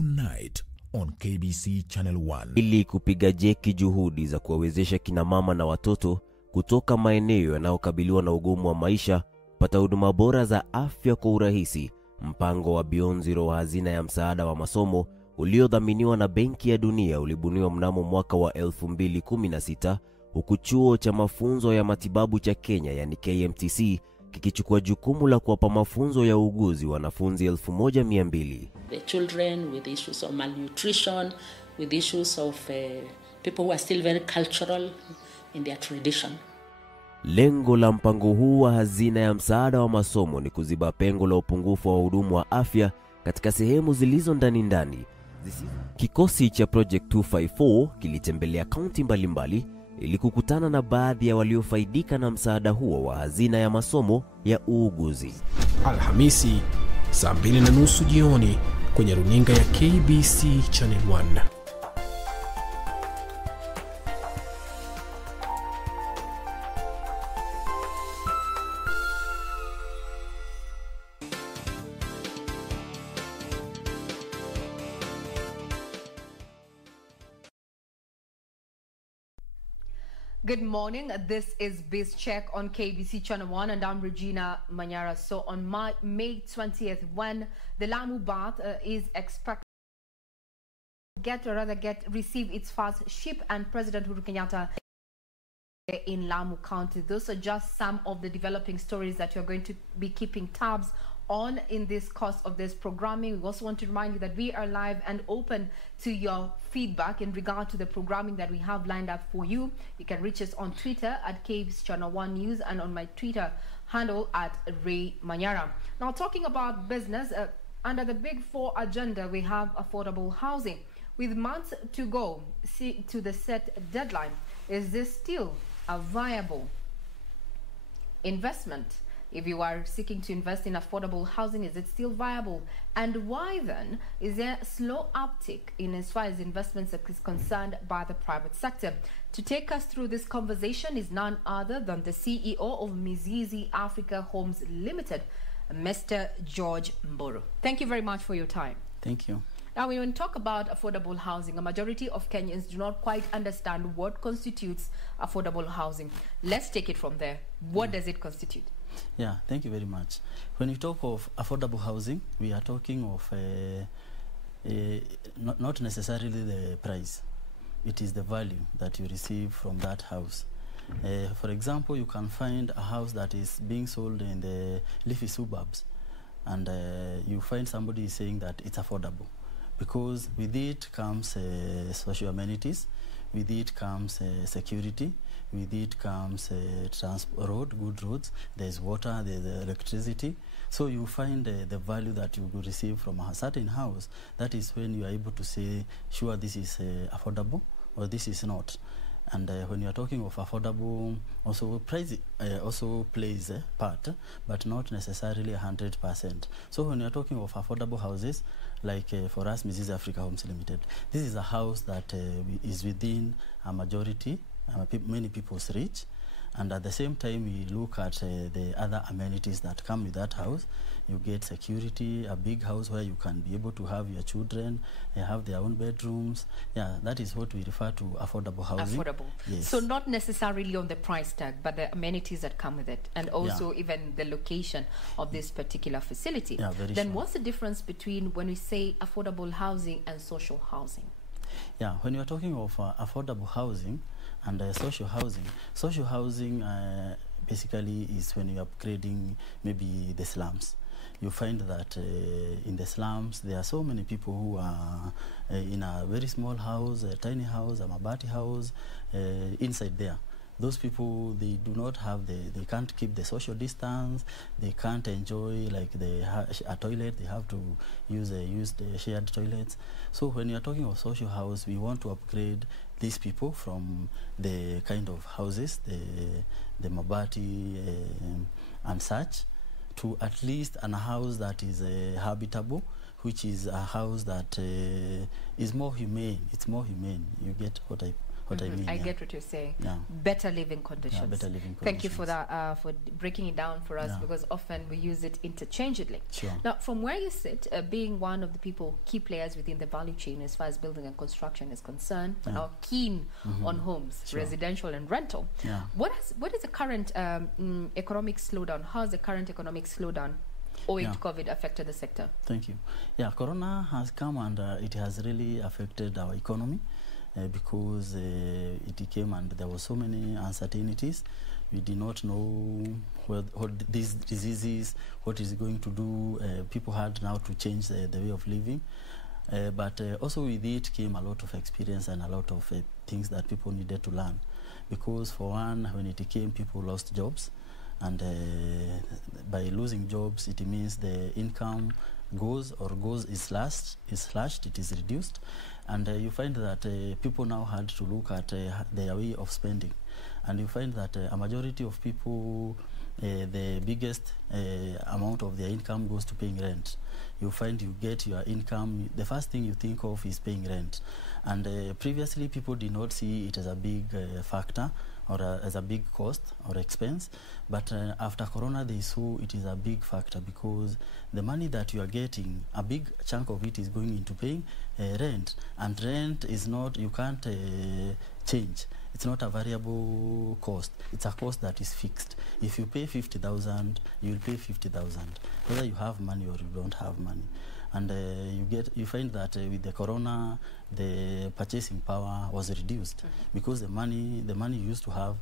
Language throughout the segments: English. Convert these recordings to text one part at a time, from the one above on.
tonight on KBC Channel 1. Ili kupiga jeki juhudi za kuwawezesha kina mama na watoto kutoka maeneo yanayokabiliwa na ugumu wa maisha kupata huduma bora za afya kwa urahisi, mpango wa Beyond Zero wa hazina ya msaada wa masomo uliodhaminiwa na Benki ya Dunia ulibuniwa mnamo mwaka wa 2016, huku chuo cha mafunzo ya matibabu cha Kenya yani KMTC kikichukua jukumu la kuwapa mafunzo ya uuguzi wanafunzi 1200. The children with issues of malnutrition, with issues of people who are still very cultural in their tradition. Lengo la mpango huu wa hazina ya msaada wa masomo ni kuziba pengo la upungufu wa wahudumu wa afya katika sehemu zilizo ndani. Kikosi cha Project 254 kilitembelea kaunti mbalimbali ili kukutana na baadhi ya waliofaidika na msaada huo wa hazina ya masomo ya uuguzi. Alhamisi saa 2:30 jioni kwenye runinga ya KBC Channel 1. Good morning. This is Biz Check on KBC Channel 1 and I'm Regina Manyara. So on May 20th, when the Lamu Bath is expected to receive its first ship, and President Uhuru Kenyatta in Lamu County. Those are just some of the developing stories that you're going to be keeping tabs on in this course of this programming. We also want to remind you that we are live and open to your feedback in regard to the programming that we have lined up for you. You can reach us on Twitter at KBC Channel 1 News and on my Twitter handle at Ray Manyara. Now, talking about business, under the Big Four agenda, we have affordable housing. With months to go to the set deadline, is this still a viable investment? If you are seeking to invest in affordable housing, is it still viable? And why then is there slow uptake in as far as investments is concerned by the private sector? To take us through this conversation is none other than the CEO of Mizizi Africa Homes Limited, Mr. George Mburu. Thank you very much for your time. Thank you. Now, when we talk about affordable housing, a majority of Kenyans do not quite understand what constitutes affordable housing. Let's take it from there. What does it constitute? Yeah, thank you very much. When we talk of affordable housing, we are talking of not necessarily the price. It is the value that you receive from that house. For example, you can find a house that is being sold in the leafy suburbs, and you find somebody saying that it's affordable, because with it comes social amenities, with it comes security, with it comes good roads, there's water, there's electricity. So you find the value that you will receive from a certain house. That is when you are able to say, sure, this is affordable or this is not. And when you are talking of affordable, also price also plays a part, but not necessarily 100%. So when you are talking of affordable houses, like for us, Mizizi Africa Homes Limited, this is a house that is within a majority, many people's reach. And at the same time, we look at the other amenities that come with that house. You get security, a big house where you can be able to have your children, have their own bedrooms. Yeah, that is what we refer to affordable housing. Affordable. Yes. So not necessarily on the price tag, but the amenities that come with it, and also even the location of this particular facility. Yeah, very Then sure. what's the difference between when we say affordable housing and social housing? Yeah, when you are talking of affordable housing and social housing basically is when you are upgrading maybe the slums. You find that in the slums there are so many people who are in a very small house, a tiny house, a mabati house, inside there. Those people, they do not have they can't keep the social distance, they can't enjoy like a toilet, they have to use the shared toilets. So when you are talking of social house, we want to upgrade these people from the kind of houses, the mabati and such, to at least a house that is habitable, which is a house that is more humane. It's more humane. You get what what I mean. I get what you're saying. Yeah. Better living conditions. Yeah, better living Thank you for conditions. that, for breaking it down for us, Yeah. because often we use it interchangeably. Sure. Now, from where you sit, being one of the people, key players within the value chain as far as building and construction is concerned, Yeah. now keen on homes, Sure. residential and rental. Yeah. What is the current economic slowdown? How has the current economic slowdown owing Yeah. to COVID affected the sector? Thank you. Yeah, Corona has come and it has really affected our economy because it came and there were so many uncertainties. We did not know what these diseases, what is going to do. People had now to change the way of living. But also with it came a lot of experience and a lot of things that people needed to learn. Because for one, when it came, people lost jobs. And by losing jobs, it means the income is slashed, it is reduced. And you find that people now had to look at their way of spending. And you find that a majority of people, the biggest amount of their income goes to paying rent. You find you get your income, the first thing you think of is paying rent. And previously people did not see it as a big factor or as a big cost or expense, but after Corona they saw it is a big factor because the money that you are getting, a big chunk of it is going into paying rent, and rent is not, you can't change. It's not a variable cost. It's a cost that is fixed. If you pay 50,000, you will pay 50,000, whether you have money or you don't have money. And you find that with the Corona, the purchasing power was reduced because the money you used to have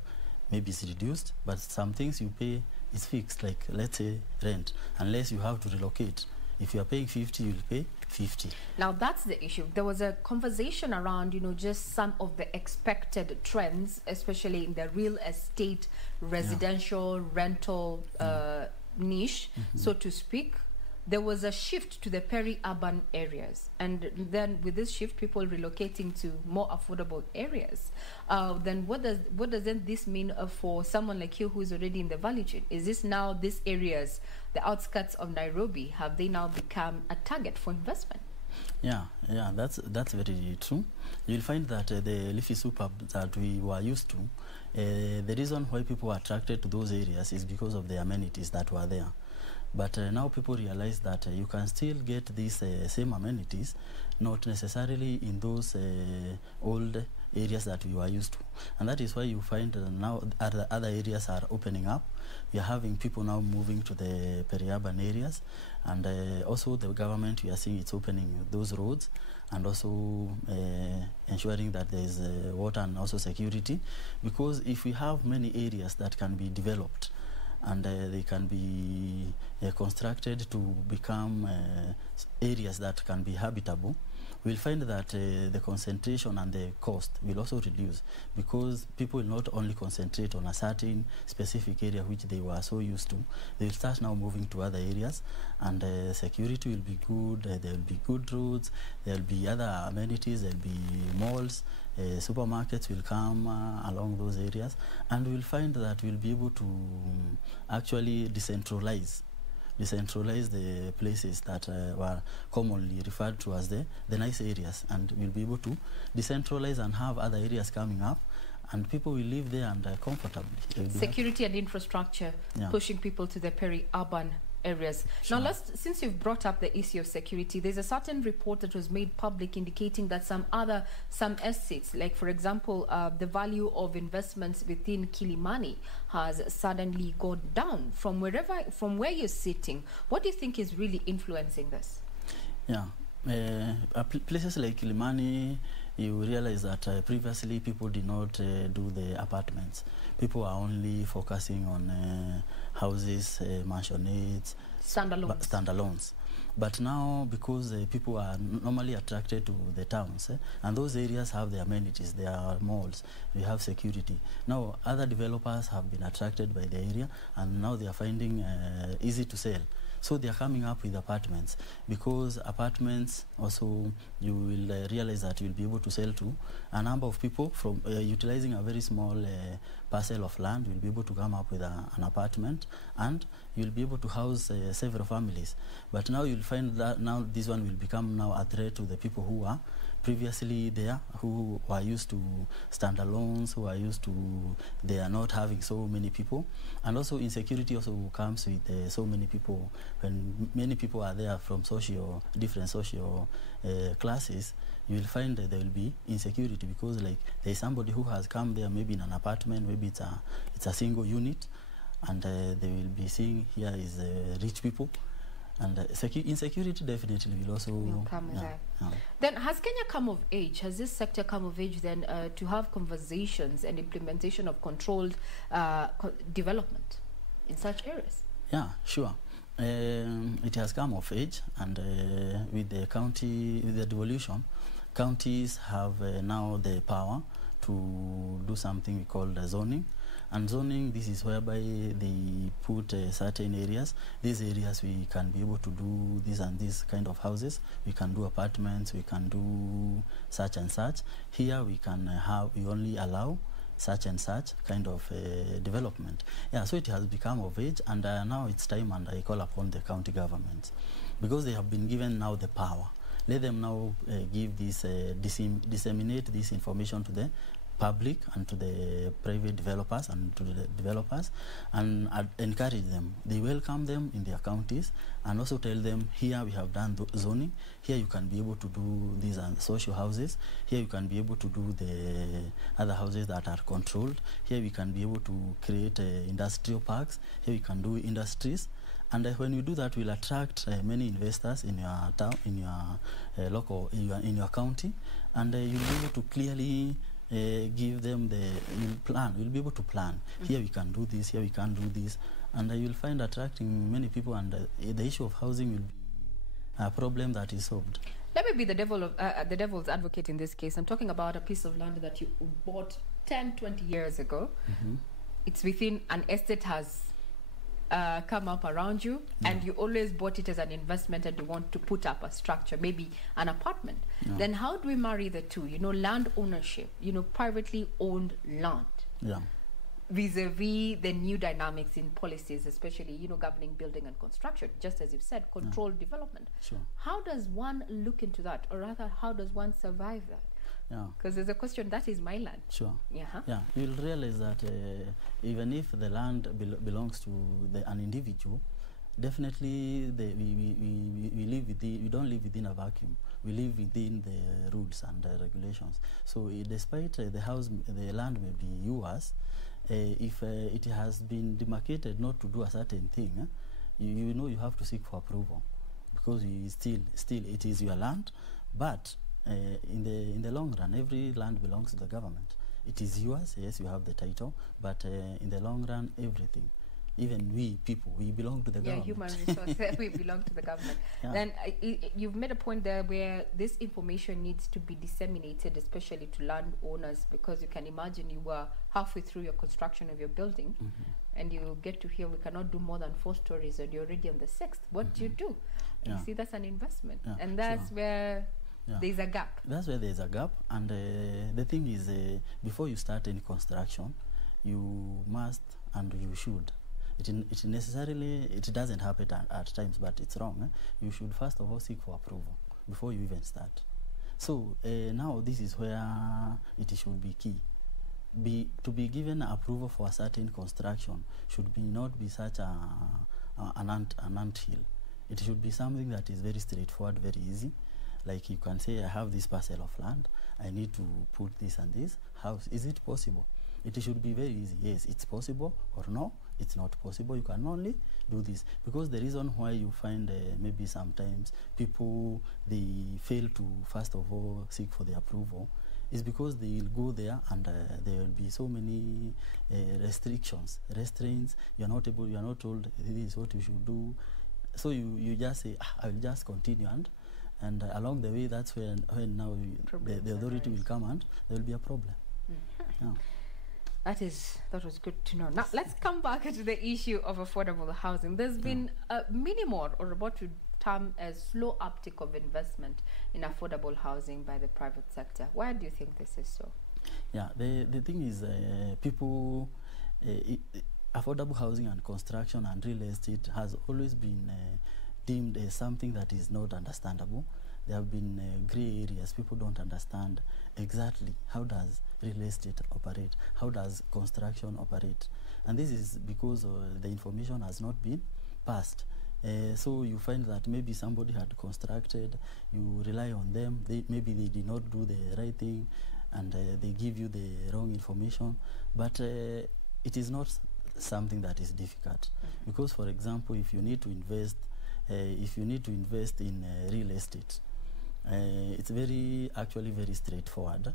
maybe is reduced, but some things you pay is fixed, like let's say rent, unless you have to relocate. If you are paying 50, you'll pay 50. Now that's the issue. There was a conversation around, just some of the expected trends, especially in the real estate, residential, rental niche, so to speak. There was a shift to the peri-urban areas, and then with this shift, people relocating to more affordable areas. Then what does this mean for someone like you who is already in the value chain? Is this now these areas, the outskirts of Nairobi, have they now become a target for investment? Yeah, that's very true. You'll find that the leafy suburbs that we were used to, the reason why people were attracted to those areas is because of the amenities that were there. But now people realize that you can still get these same amenities, not necessarily in those old areas that we were used to. And that is why you find now other areas are opening up. We are having people now moving to the peri-urban areas. And also the government, we are seeing it's opening those roads and also ensuring that there is water and also security. Because if we have many areas that can be developed, and they can be constructed to become areas that can be habitable, we'll find that the concentration and the cost will also reduce, because people will not only concentrate on a certain specific area which they were so used to. They'll start now moving to other areas, and security will be good, there will be good roads, there will be other amenities, there will be malls, supermarkets will come along those areas, and we'll find that we'll be able to actually decentralize the places that were commonly referred to as the nice areas, and we'll be able to decentralize and have other areas coming up, and people will live there and comfortably. Security and infrastructure, pushing people to the peri-urban areas. Sure. Now, since you've brought up the issue of security, there's a certain report that was made public indicating that some estates, like for example, the value of investments within Kilimani has suddenly gone down from where you're sitting. What do you think is really influencing this? Yeah, places like Kilimani, you realize that previously people did not do the apartments. People are only focusing on houses, mansionettes, standalones. But now, because people are normally attracted to the towns, and those areas have the amenities, there are malls, we have security. Now, other developers have been attracted by the area, and now they are finding easy to sell. So they are coming up with apartments, because apartments also, you will realize that you will be able to sell to a number of people from utilizing a very small parcel of land, you'll be able to come up with an apartment, and you'll be able to house several families. But now you'll find that now this one will become now a threat to the people who are previously there, who are used to standalones, who are used to, they are not having so many people. And also insecurity also comes with so many people. When many people are there from different social classes, you will find that there will be insecurity, because like there is somebody who has come there maybe in an apartment, maybe it's a single unit, and they will be seeing here is rich people. And insecurity definitely will also come with that. Then has Kenya come of age? Has this sector come of age then to have conversations and implementation of controlled development in such areas? Yeah, sure. It has come of age, and with the devolution, counties have now the power to do something we call the zoning. And zoning, this is whereby they put certain areas. These areas we can be able to do this and this kind of houses. We can do apartments, we can do such and such. Here we only allow such and such kind of development. Yeah, so it has become of age, and now it's time, and I call upon the county governments, because they have been given now the power. Let them now give this, disseminate this information to the public and to the private developers and to the developers, and encourage them. They welcome them in their counties, and also tell them, here we have done zoning, here you can be able to do these social houses, here you can be able to do the other houses that are controlled, here we can be able to create industrial parks, here we can do industries. And when you do that, we'll attract many investors in your town, in your local, in your county, and you'll be able to clearly give them you'll be able to plan. Here we can do this, here we can do this, and you'll find attracting many people, and the issue of housing will be a problem that is solved. Let me be the devil's advocate in this case. I'm talking about a piece of land that you bought 10, 20 years ago. It's within an estate has come up around you, and you always bought it as an investment, and you want to put up a structure, maybe an apartment. Then how do we marry the two? Land ownership, privately owned land, vis-a-vis the new dynamics in policies, especially governing building and construction, just as you've said, controlled development. How does one look into that, or rather how does one survive that? Because there's a question, that is my land. You'll realize that even if the land belongs to an individual, definitely we don't live within a vacuum. We live within the rules and the regulations. So despite the land may be yours, if it has been demarcated not to do a certain thing, you have to seek for approval, because still it is your land. But in the long run, every land belongs to the government. It is yours, yes, you have the title, but in the long run, everything, even we people, we belong to the government. Human resources, we belong to the government. Then you've made a point there where this information needs to be disseminated, especially to landowners, because you can imagine you were halfway through your construction of your building, and you get to hear we cannot do more than 4 stories, and you're already on the 6th. What do you do? You see, that's an investment, and that's where there's a gap. That's where there's a gap, and the thing is, before you start any construction, you must and you should. It doesn't happen at times, but it's wrong. You should first of all seek for approval before you even start. So now this is where it should be key. To be given approval for a certain construction should not be such an anthill. It should be something that is very straightforward, very easy. Like you can say, I have this parcel of land, I need to put this and this house. Is it possible? It should be very easy. Yes, it's possible, or no, it's not possible. You can only do this. Because the reason why you find maybe sometimes people, they fail to first of all seek for the approval is because they will go there and there will be so many restrictions, restraints. You are not told this is what you should do. So you just say, I will just continue, and along the way, that's when now the authority will come and there will be a problem. That was good to know. Now let's come back to the issue of affordable housing. There's been a minimal, or what we term as slow uptake of investment in affordable housing by the private sector. Why do you think this is so? Yeah, the thing is, people affordable housing and construction and real estate has always been deemed as something that is not understandable. There have been gray areas. People don't understand exactly how does real estate operate, how does construction operate. And this is because the information has not been passed. So you find that maybe somebody had constructed, you rely on them, maybe they did not do the right thing, and they give you the wrong information. But it is not something that is difficult. Because, for example, if you need to invest in real estate, it's actually very straightforward,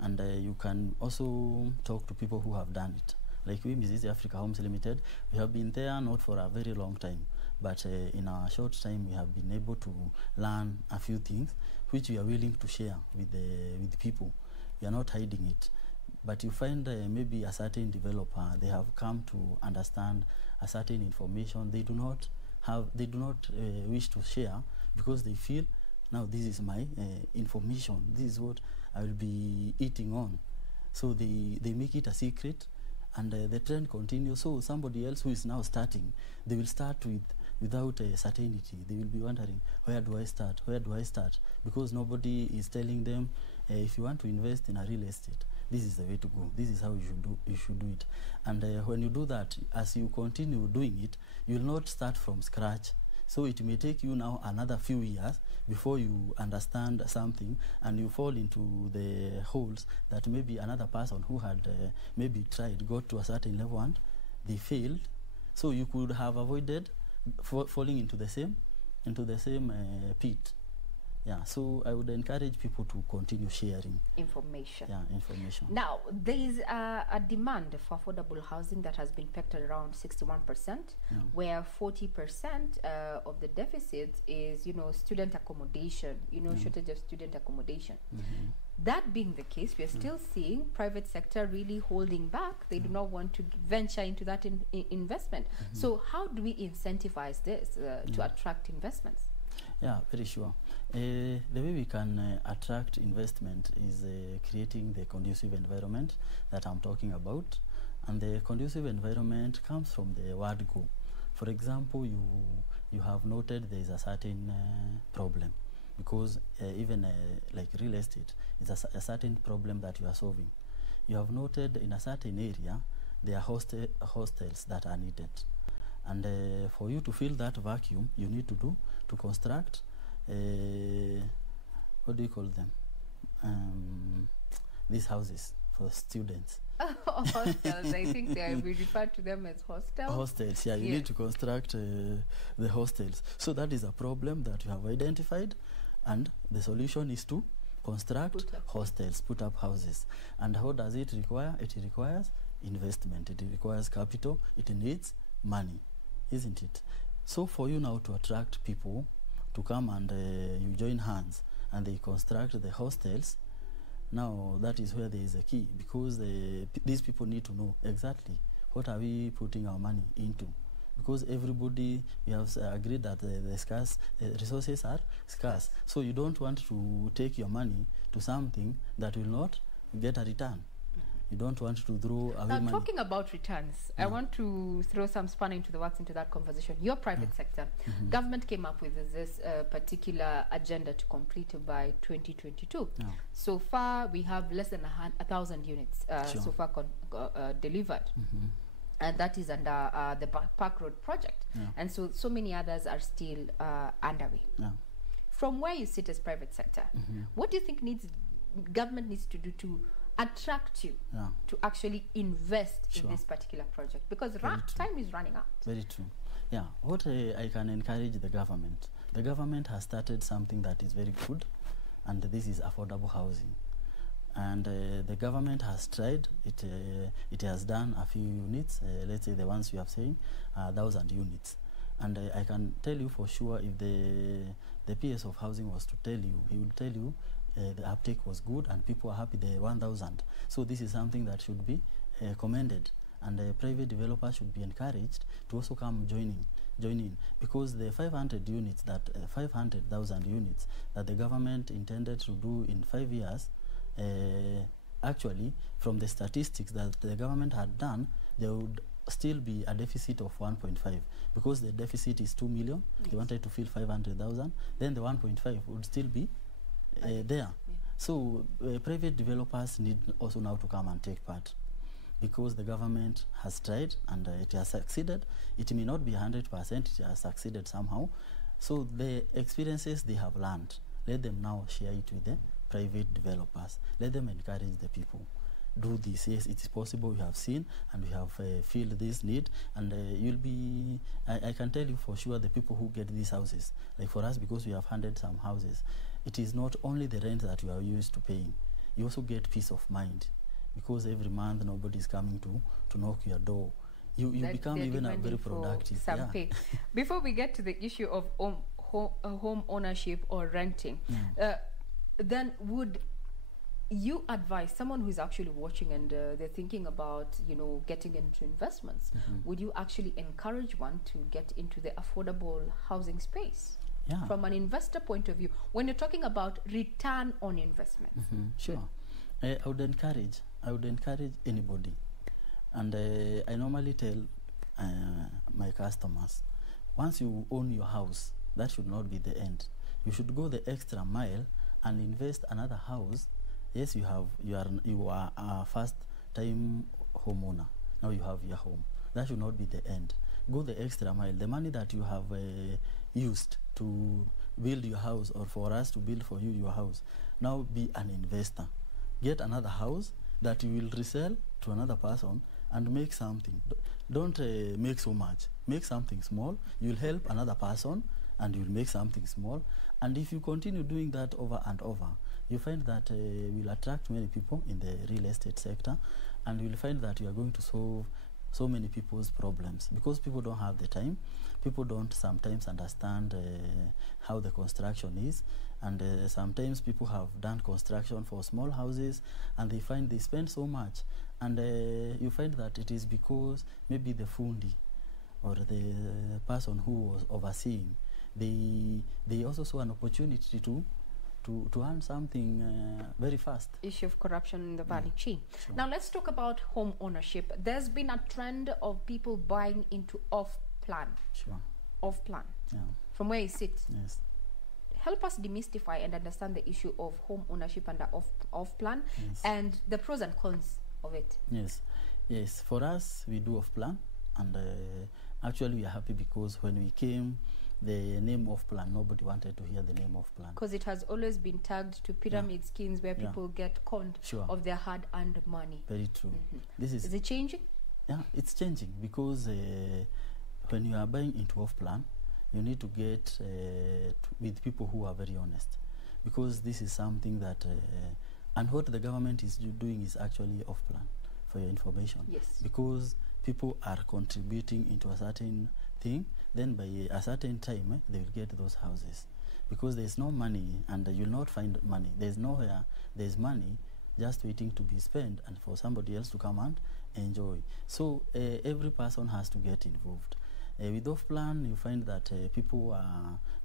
and you can also talk to people who have done it. Like we, Mizizi Africa Homes Limited, we have been there not for a very long time, but in a short time we have been able to learn a few things which we are willing to share with people. We are not hiding it. But you find maybe a certain developer, they have come to understand a certain information they do not wish to share, because they feel, now this is my information, this is what I will be eating on. So they make it a secret, and the trend continues. So somebody else who is now starting, they will start without certainty. They will be wondering, where do I start? Where do I start? Because nobody is telling them, if you want to invest in a real estate, this is the way to go. This is how you should do it. And when you do that, as you continue doing it, you will not start from scratch. So it may take you now another few years before you understand something, and you fall into the holes that maybe another person who had maybe tried, got to a certain level and they failed. So you could have avoided falling into the same pit. Yeah, so I would encourage people to continue sharing information. Yeah, information. Now, there is a demand for affordable housing that has been pegged at around 61%, where 40% of the deficit is, student accommodation, shortage of student accommodation. That being the case, we are still seeing private sector really holding back. They do not want to venture into that investment. So how do we incentivize this to attract investments? Yeah, very sure. The way we can attract investment is creating the conducive environment that I'm talking about. And the conducive environment comes from the word go. For example, you have noted there is a certain problem, because even like real estate is a certain problem that you are solving. You have noted in a certain area there are hostels that are needed. And for you to fill that vacuum, you need to construct, what do you call them? These houses for students. Hostels, I think we refer to them as hostels. Hostels, yeah, you need to construct the hostels. So that is a problem that you have identified, and the solution is to construct hostels, put up houses. And how does it require? It requires investment, it requires capital, it needs money, isn't it? So for you now to attract people to come and you join hands and they construct the hostels, now that is where there is a key, because these people need to know exactly what are we putting our money into, because everybody, we have agreed that the resources are scarce. So you don't want to take your money to something that will not get a return. You don't want to throw away money. Now, talking about returns, I want to throw some span into the works into that conversation. Your private sector, government came up with this particular agenda to complete by 2022. So far, we have less than 1,000 units so far delivered. And that is under the Park Road project. And so many others are still underway. From where you sit as private sector, what do you think government needs to do to attract you to actually invest in this particular project? Because time is running out. Very true. Yeah, what I can encourage the government has started something that is very good, and this is affordable housing. And the government has tried, it has done a few units, let's say the ones you have seen, 1,000 units. And I can tell you for sure, if the PS of housing was to tell you, he would tell you the uptake was good and people are happy, the 1,000. So this is something that should be commended, and private developers should be encouraged to also come join in, because the 500,000 units that the government intended to do in 5 years, actually from the statistics that the government had done, there would still be a deficit of 1.5 because the deficit is 2 million. Yes. They wanted to fill 500,000. Then the 1.5 would still be there. Yeah. So private developers need also now to come and take part, because the government has tried and it has succeeded. It may not be 100%, it has succeeded somehow. So the experiences they have learned, let them now share it with the private developers. Let them encourage the people. Do this. Yes, it is possible. We have seen and we have filled this need, and you'll be, I can tell you for sure, the people who get these houses, like for us, because we have handed some houses, it is not only the rent that you are used to paying. You also get peace of mind, because every month nobody is coming to knock your door. You become even a very productive. Some pay. Before we get to the issue of home ownership or renting, then would you advise someone who is actually watching and they're thinking about, you know, getting into investments, would you actually encourage one to get into the affordable housing space? Yeah. From an investor point of view, when you're talking about return on investment. Sure. I would encourage anybody, and I normally tell my customers, once you own your house, that should not be the end. You should go the extra mile and invest another house. Yes, you are a first-time homeowner. Now you have your home. That should not be the end. Go the extra mile. The money that you have used to build your house, or for us to build for you your house, now be an investor. Get another house that you will resell to another person and make something. Don't make so much. Make something small. You'll help another person and you'll make something small. And if you continue doing that over and over, you find that will attract many people in the real estate sector, and you'll find that you are going to solve so many people's problems, because people don't have the time. People don't sometimes understand how the construction is, and sometimes people have done construction for small houses and they find they spend so much, and you find that it is because maybe the fundi or the person who was overseeing, they also saw an opportunity to earn something very fast. Issue of corruption in the value chain. Sure. Now let's talk about home ownership. There's been a trend of people buying into Offplan. Sure. Offplan. Yeah. From where you sit. Yes. Help us demystify and understand the issue of home ownership under Offplan, Yes. and the pros and cons of it. Yes. Yes. For us, we do Offplan, and actually we are happy, because when we came, the name Offplan, nobody wanted to hear the name Offplan. Because it has always been tagged to pyramid schemes where people get conned of their hard-earned money. Very true. Is it changing? Yeah, it's changing, because when you are buying into Offplan, you need to get with people who are very honest, because this is something that and what the government is doing is actually Offplan, for your information. Yes. Because people are contributing into a certain thing, then by a certain time they will get those houses, because there's no money, and you'll not find money. There's nowhere there's money just waiting to be spent and for somebody else to come and enjoy. So every person has to get involved. With Offplan, you find that people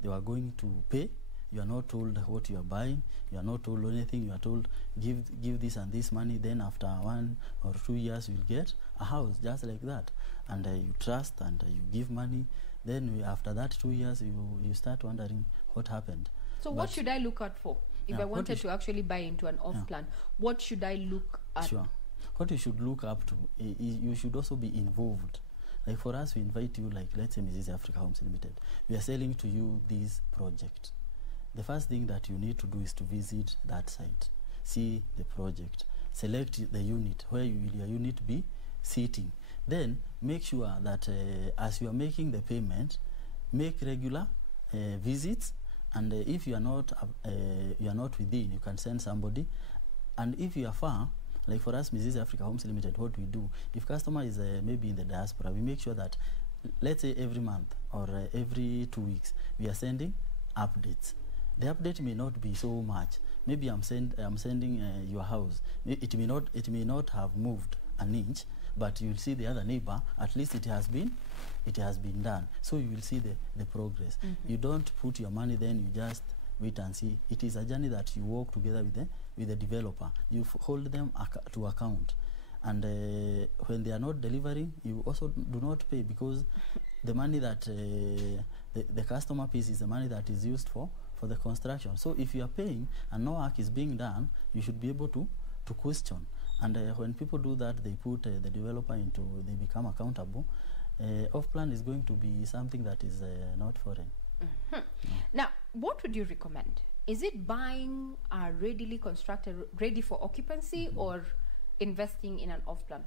they are going to pay. You are not told what you are buying. You are not told anything. You are told give this and this money. Then after 1 or 2 years, you will get a house just like that. And you trust and you give money. Then after that 2 years, you start wondering what happened. So what should I look out for if I wanted to actually buy into an Offplan? What should I look at? Sure. What you should look up to, you should also be involved. Like for us, we invite you, like let's say Mizizi Africa Homes Limited. We are selling to you this project. The first thing that you need to do is to visit that site, see the project, select the unit where will your unit be sitting. Then make sure that as you are making the payment, make regular visits, and if you are not within, you can send somebody. And if you are far, like for us, Mizizi Africa Homes Limited, what we do, if customer is maybe in the diaspora, we make sure that, let's say every month or every 2 weeks, we are sending updates. The update may not be so much. Maybe I'm sending your house. It may not have moved an inch, but you'll see the other neighbor. At least it has been done. So you will see the progress. You don't put your money, then you just wait and see. It is a journey that you walk together with the developer. You hold them to account. And when they are not delivering, you also do not pay, because the money that the customer pays is the money that is used for the construction. So if you are paying and no work is being done, you should be able to question. And when people do that, they put the developer they become accountable. Offplan is going to be something that is not foreign. Now, what would you recommend? Is it buying a readily constructed, ready for occupancy, or investing in an off-plan?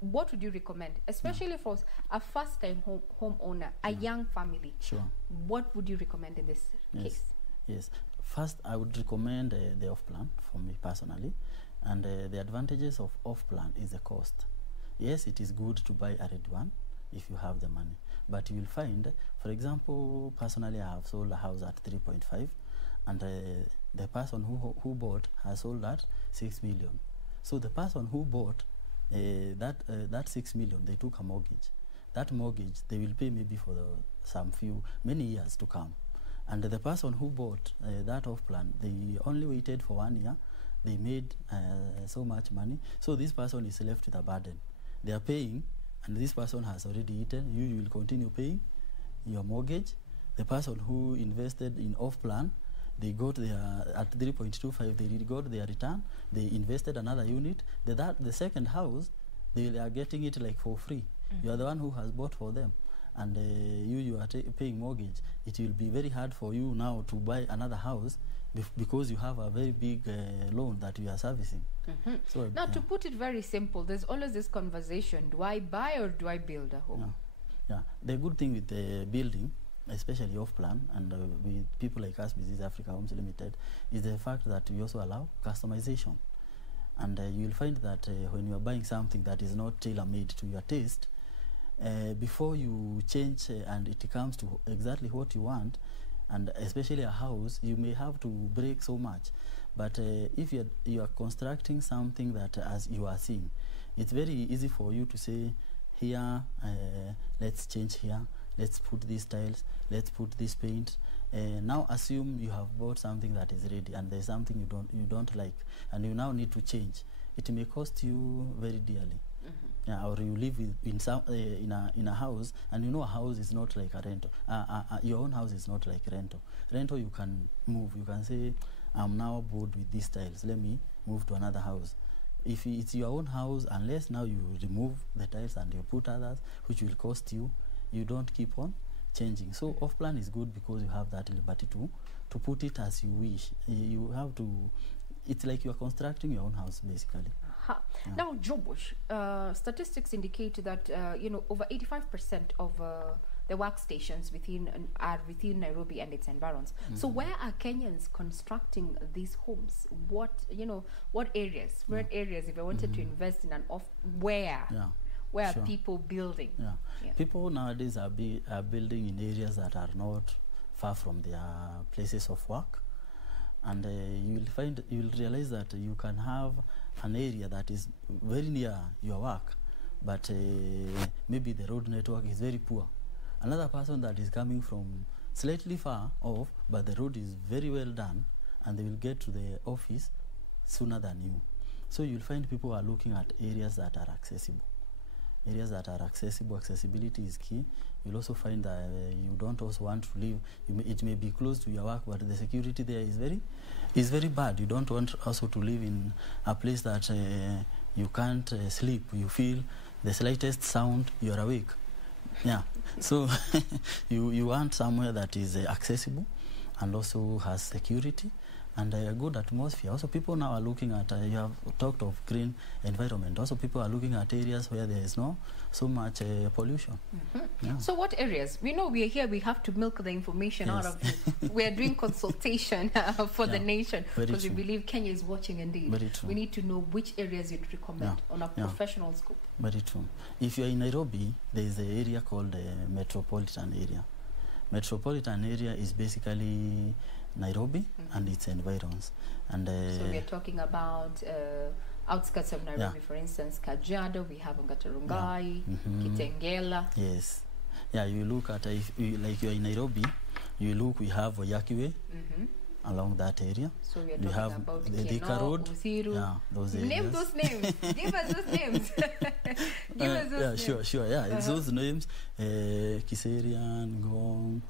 What would you recommend, especially for a first-time homeowner, a young family? Sure. What would you recommend in this case? Yes. First, I would recommend the off-plan for me personally. And the advantages of off-plan is the cost. Yes, it is good to buy a red one if you have the money. But you will find, for example, personally I have sold a house at 3.5, and the person who bought has sold at 6 million. So the person who bought that 6 million, they took a mortgage. That mortgage they will pay maybe for many years to come. And the person who bought that off-plan, they only waited for 1 year. They made so much money. So this person is left with a burden. They are paying, and this person has already eaten. You will continue paying your mortgage. The person who invested in off-plan, they got at 3.25, they got their return. They invested another unit. The second house, they are getting it like for free. You are the one who has bought for them. And you are paying mortgage. It will be very hard for you now to buy another house because you have a very big loan that you are servicing. So, now, to put it very simple, there's always this conversation: do I buy or do I build a home? Yeah. The good thing with the building, especially off-plan, and with people like us, Mizizi Africa Homes Limited, is the fact that we also allow customization. And you'll find that when you are buying something that is not tailor-made to your taste, before you change and it comes to exactly what you want, and especially a house, you may have to break so much. But if you are constructing something that, as you are seeing, it's very easy for you to say, here, let's change here, let's put these tiles, let's put this paint. Now assume you have bought something that is ready, and there's something you don't like, and you now need to change. It may cost you very dearly. Or you live in a house, and you know a house is not like a rental. Your own house is not like rental. Rental, you can move. You can say, I'm now bored with these tiles. Let me move to another house. If it's your own house, unless now you remove the tiles and you put others, which will cost you, you don't keep on changing. So off-plan is good because you have that liberty to put it as you wish. You have to. It's like you are constructing your own house, basically. Now, Jobush, statistics indicate that over 85% of the workstations are within Nairobi and its environs. So where are Kenyans constructing these homes? What areas? Where areas? If I wanted to invest in where are people building? People nowadays are building in areas that are not far from their places of work. And you'll realize that you can have an area that is very near your work, but maybe the road network is very poor. Another person that is coming from slightly far off, but the road is very well done, and they will get to the office sooner than you. So you'll find people are looking at areas that are accessible. Areas that are accessible, accessibility is key. You'll also find that you don't also want to live, it may be close to your work, but the security there is very bad. You don't want also to live in a place that you can't sleep. You feel the slightest sound, you're awake. So you want somewhere that is accessible and also has security and a good atmosphere. Also, people now are looking at, you have talked of green environment. Also, people are looking at areas where there is no so much pollution. So what areas? We know we are here, we have to milk the information out of you. We are doing consultation for the nation because we believe Kenya is watching indeed. Very true. We need to know which areas you'd recommend on a professional scope. Very true. If you're in Nairobi, there is an area called the metropolitan area. Metropolitan area is basically Nairobi and its environs. And so we are talking about outskirts of Nairobi, for instance, Kajiado, we have Ngatarungai, Kitengela. Yes. You look at, like you're in Nairobi, we have Oyakiwe, along that area. So we are We talking have about the Thika Road. Usiru. Yeah, those areas. Name those names. Give us those names. Give us those names. Sure. Yeah, it's those names. Kiserian, Gong,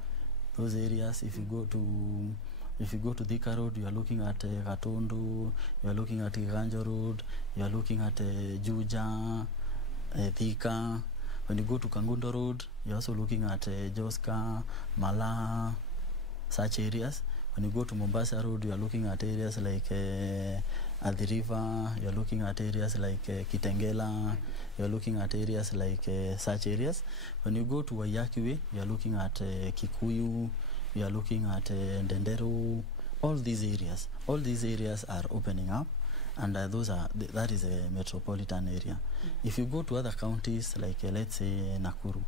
those areas. If you go to Thika Road, you are looking at Katondo, you are looking at Ganja Road, you are looking at Juja, Thika. When you go to Kangundo Road, you're also looking at Joska, Mala, such areas. When you go to Mombasa Road, you are looking at areas like at the river, you're looking at areas like Kitengela, you're looking at areas like such areas. When you go to Wayaki Way, you're looking at Kikuyu, you are looking at Ndendero, all these areas are opening up, and that is a metropolitan area. If you go to other counties like let's say Nakuru,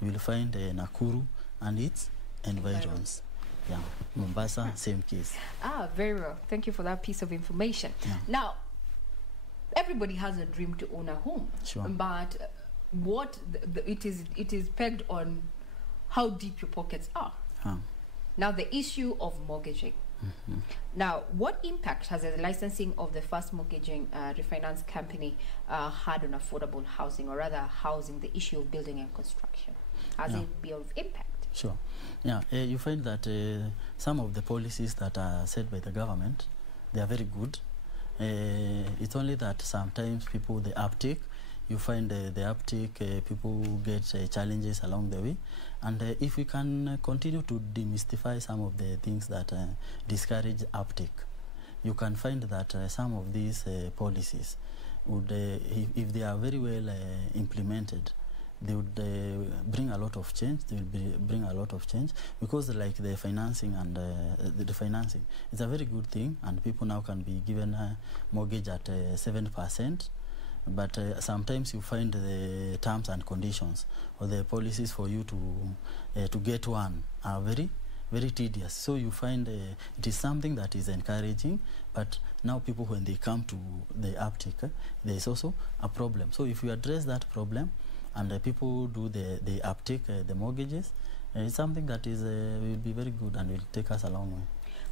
you will find Nakuru and its environs. Yeah, Mombasa, same case. Very well. Thank you for that piece of information. Yeah. Now, everybody has a dream to own a home, Sure. but what it is pegged on how deep your pockets are. Now, the issue of mortgaging. Now, what impact has the licensing of the first mortgaging refinance company had on affordable housing, or rather housing, the issue of building and construction? Has it been of impact? Sure. Yeah, you find that some of the policies that are set by the government, they are very good. It's only that sometimes the uptake, you find the uptake, people get challenges along the way. And if we can continue to demystify some of the things that discourage uptake, you can find that some of these policies would, if they are very well implemented, they would bring a lot of change. They will bring a lot of change, because like the financing and the financing, it's a very good thing, and people now can be given a mortgage at 7%. But sometimes you find the terms and conditions or the policies for you to get one are very, very tedious. So you find it is something that is encouraging, but now people, when they come to the uptake, there is also a problem. So if you address that problem, and people do the uptake, the mortgages, it's something that is will be very good and will take us a long way.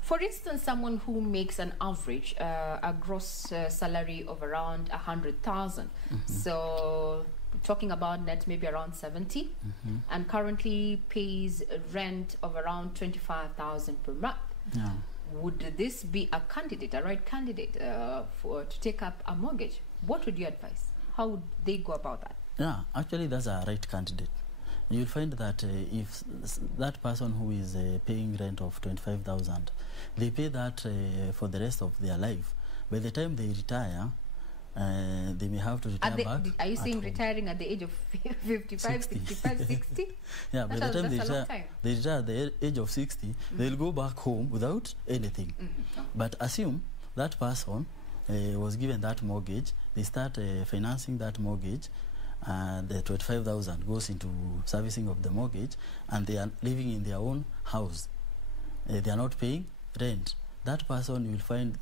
For instance, someone who makes an average, a gross salary of around 100,000. So talking about net maybe around 70, and currently pays rent of around 25,000 per month. Yeah. Would this be a right candidate to take up a mortgage? What would you advise? How would they go about that? Yeah, actually that's a right candidate. You'll find that if that person who is paying rent of 25,000, they pay that for the rest of their life. By the time they retire, they may have to retire back. Are you saying retiring at the age of 55, 65, 60? Yeah, by the time they retire at the age of 60, they'll go back home without anything. But assume that person was given that mortgage, they start financing that mortgage, the 25,000 goes into servicing of the mortgage, and they are living in their own house. They are not paying rent. That person, you will find,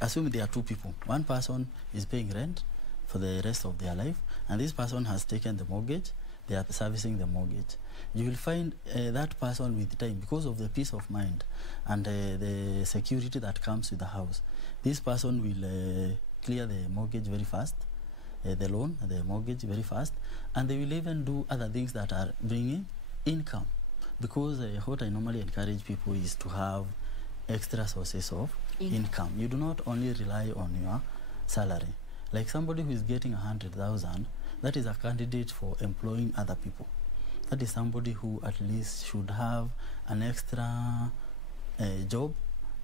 assume there are two people. One person is paying rent for the rest of their life, and this person has taken the mortgage. They are servicing the mortgage. You will find that person with time, because of the peace of mind and the security that comes with the house, this person will clear the mortgage very fast, the loan, the mortgage very fast, and they will even do other things that are bringing income. Because what I normally encourage people is to have extra sources of income. You do not only rely on your salary. Like somebody who is getting 100,000, that is a candidate for employing other people. That is somebody who at least should have an extra job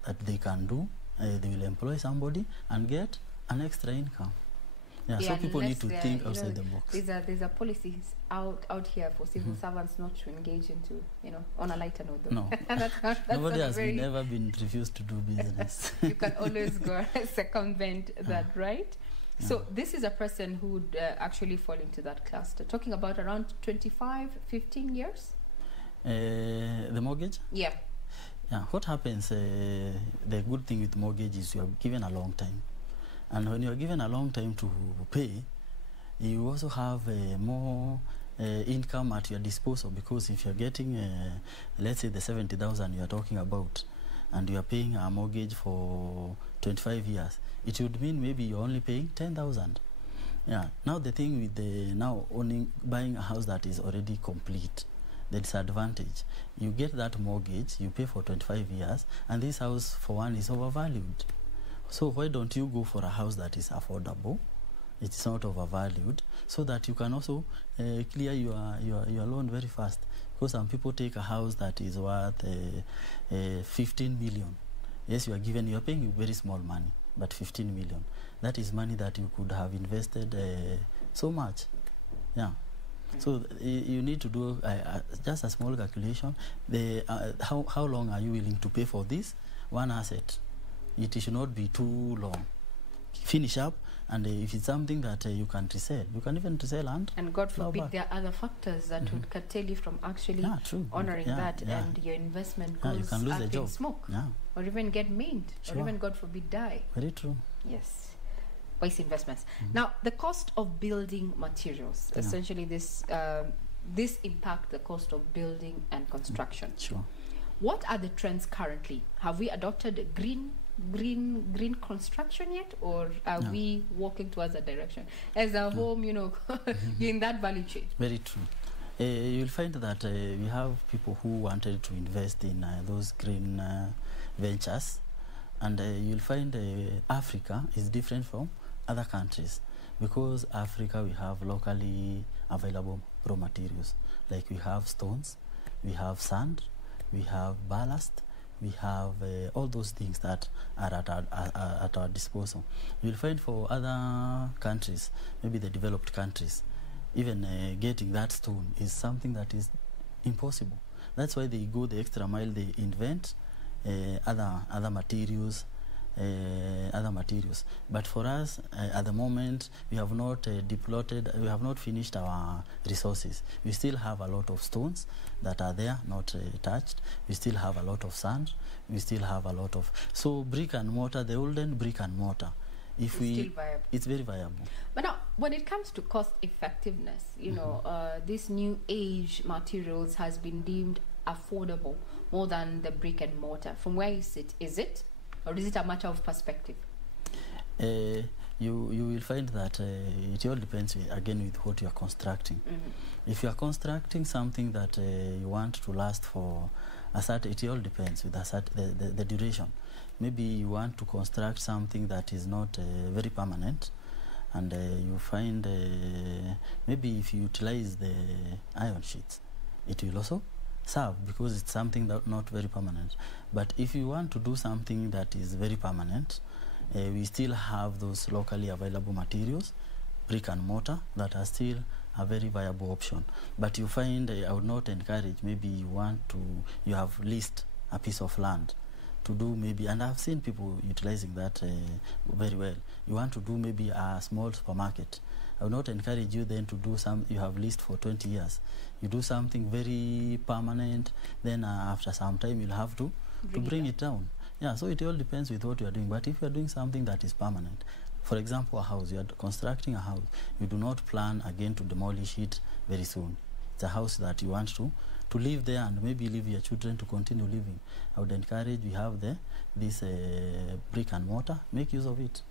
that they can do. They will employ somebody and get an extra income. Yeah, so people need to think outside the box. There's a policy out here for civil servants not to engage into, on a lighter note. Though. No, that's nobody has never been refused to do business. You can always go circumvent that, right? Yeah. So this is a person who would actually fall into that cluster. Talking about around 25, 15 years? The mortgage? Yeah. Yeah, what happens, the good thing with mortgage is you are given a long time. And when you are given a long time to pay, you also have more income at your disposal, because if you're getting, let's say the 70,000 you are talking about, and you are paying a mortgage for 25 years, it would mean maybe you're only paying 10,000. Yeah. Now the thing with the buying a house that is already complete, the disadvantage, you get that mortgage, you pay for 25 years, and this house for one is overvalued. So why don't you go for a house that is affordable, it's not overvalued, so that you can also clear your loan very fast? Because some people take a house that is worth 15 million. Yes, you are paying very small money, but 15 million. That is money that you could have invested so much. Yeah. So you need to do just a small calculation. How long are you willing to pay for this one asset? It should not be too long. Finish up, and if it's something that you can resell, you can even resell and God forbid there are other factors that would curtail you from actually honoring that, and your investment goes you can lose up in smoke, or even get maimed, or even God forbid die. Very true. Yes. Waste investments. Now, the cost of building materials, essentially this impact the cost of building and construction. Sure. What are the trends currently? Have we adopted green construction yet, or are we walking towards that direction? As a home, you're in that value chain. Very true. You'll find that we have people who wanted to invest in those green ventures, and you'll find Africa is different from other countries, because Africa we have locally available raw materials, like we have stones, we have sand, we have ballast, we have all those things that are at our disposal. You'll find for other countries, maybe the developed countries, even getting that stone is something that is impossible. That's why they go the extra mile. They invent other materials. But for us, at the moment, we have not depleted, we have not finished our resources. We still have a lot of stones that are there, not touched. We still have a lot of sand. We still have a lot of... So brick and mortar, the olden brick and mortar, it's still viable. It's very viable. But now, when it comes to cost effectiveness, this new age materials has been deemed affordable more than the brick and mortar. From where you sit, is it? Or is it a matter of perspective? You will find that it all depends, again, with what you are constructing. If you are constructing something that you want to last for a certain, it all depends with the duration. Maybe you want to construct something that is not very permanent, and you find maybe if you utilize the iron sheets, it will also serve, because it's something that not very permanent. But if you want to do something that is very permanent, we still have those locally available materials, brick and mortar, that are still a very viable option. But you find I would not encourage, maybe you have leased a piece of land to do maybe, and I've seen people utilizing that very well. You want to do maybe a small supermarket. I would not encourage you then to do you have leased for 20 years. You do something very permanent, then after some time you'll have to bring it down. Yeah, so it all depends with what you are doing. But if you are doing something that is permanent, for example, a house, you are constructing a house, you do not plan again to demolish it very soon. It's a house that you want to live there, and maybe leave your children to continue living. I would encourage, we have this brick and mortar, make use of it.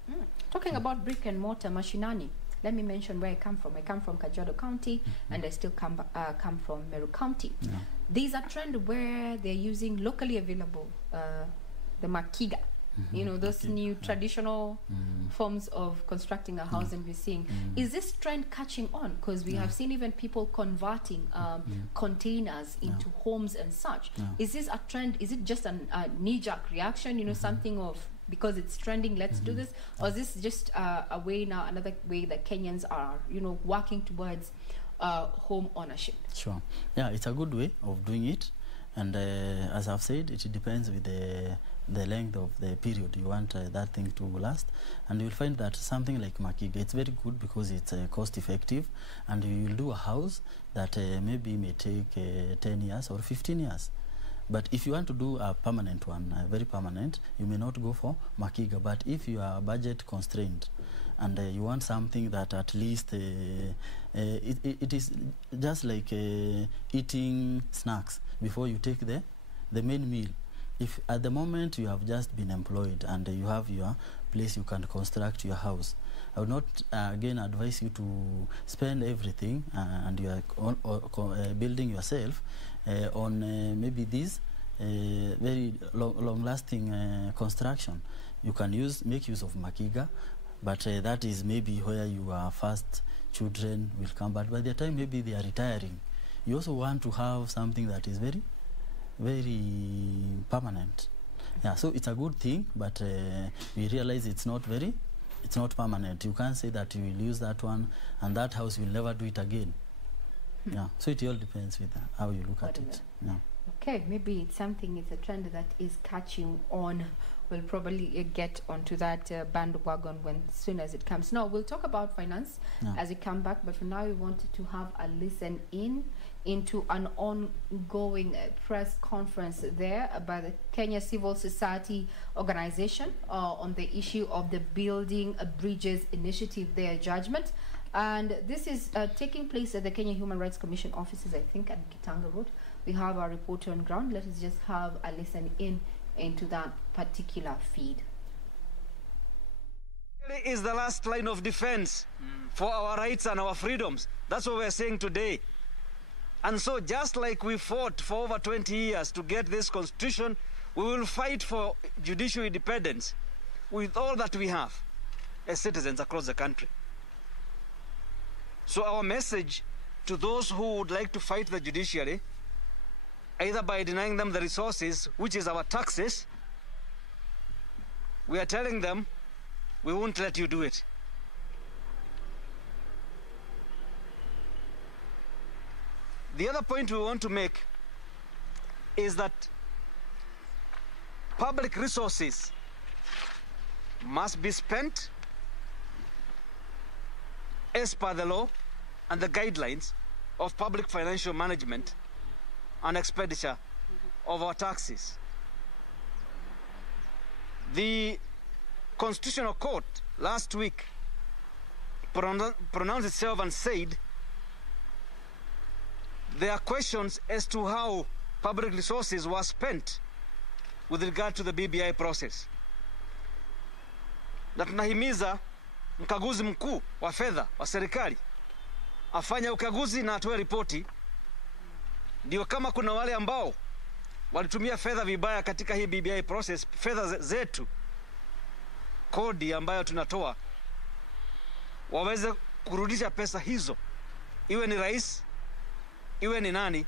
Talking about brick and mortar, mashinani, let me mention where I come from. I come from Kajiado County, and I still come from Meru County. Yeah. There's a trend where they're using locally available, the makiga, those new traditional forms of constructing a house, and we're seeing. Is this trend catching on? Because we have seen even people converting containers into homes and such. Is this a trend? Is it just a knee-jerk reaction, something of, because it's trending, let's do this? Or is this just a way now, another way that Kenyans are, working towards home ownership? Sure. Yeah, it's a good way of doing it. And as I've said, it depends with the length of the period you want that thing to last. And you'll find that something like makiga, it's very good because it's cost effective, and you will do a house that maybe may take 10 years or 15 years. But if you want to do a permanent one, very permanent, you may not go for makiga. But if you are budget constrained and you want something that at least it is just like eating snacks before you take the main meal. if at the moment you have just been employed and you have your place you can construct your house, I would not again advise you to spend everything and you are building yourself on maybe this very long-lasting construction. You can make use of Makiga, but that is maybe where your first children will come. But by the time maybe they are retiring, you also want to have something that is very, very permanent. Yeah, so it's a good thing, but we realize it's not permanent. You can't say that you will use that one and that house will never do it again. Yeah, so it all depends with how you look at it. Yeah. Okay, maybe it's a trend that is catching on. We'll probably get onto that bandwagon as soon as it comes. Now, we'll talk about finance as it comes back, but for now, we wanted to have a listen into an ongoing press conference there by the Kenya Civil Society Organization on the issue of the Building Bridges Initiative, their judgment. And this is taking place at the Kenya Human Rights Commission offices, I think, at Kitanga Road. We have our reporter on ground. Let us just have a listen into that particular feed. It is the last line of defense for our rights and our freedoms. That's what we're saying today. And so just like we fought for over 20 years to get this constitution, we will fight for judicial independence with all that we have as citizens across the country. So our message to those who would like to fight the judiciary, either by denying them the resources, which is our taxes, we are telling them, we won't let you do it. The other point we want to make is that public resources must be spent as per the law and the guidelines of public financial management and expenditure of our taxes. The Constitutional Court last week pronounced itself and said there are questions as to how public resources were spent with regard to the BBI process. Na tunahimiza mkaguzi mkuu wa fedha wa serikali afanye ukaguzi na atoe ripoti, ndio kama kuna wale ambao walitumia fedha vibaya katika hii BBI process, fedha zetu, kodi ambayo tunatoa, waweze kurudisha pesa hizo, iwe ni rais, iwe ni nani,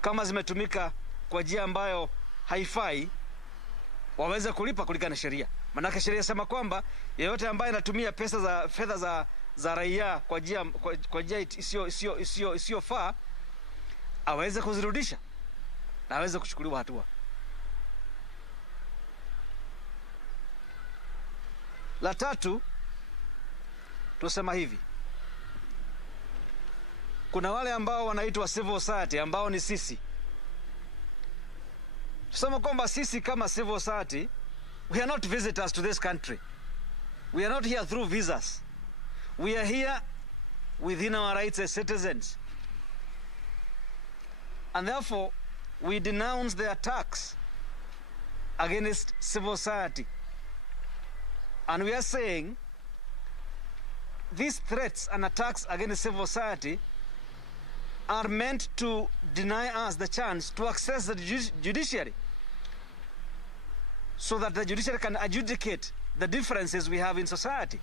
kama zimetumika kwa njia ambayo haifai, waweze kulipa kulingana na sheria. Manake sheria inasema kwamba yeyote ambaye anatumia fedha za raia kwa njia isiyofaa aweze kuzirudisha na aweze kuchukuliwa hatua. La tatu, tusema hivi, kuna wale ambao wanaitwa civil society ambao ni sisi. Tusema kwamba sisi kama civil society, we are not visitors to this country. We are not here through visas. We are here within our rights as citizens. And therefore, we denounce the attacks against civil society. And we are saying these threats and attacks against civil society are meant to deny us the chance to access the judiciary, so that the judiciary can adjudicate the differences we have in society.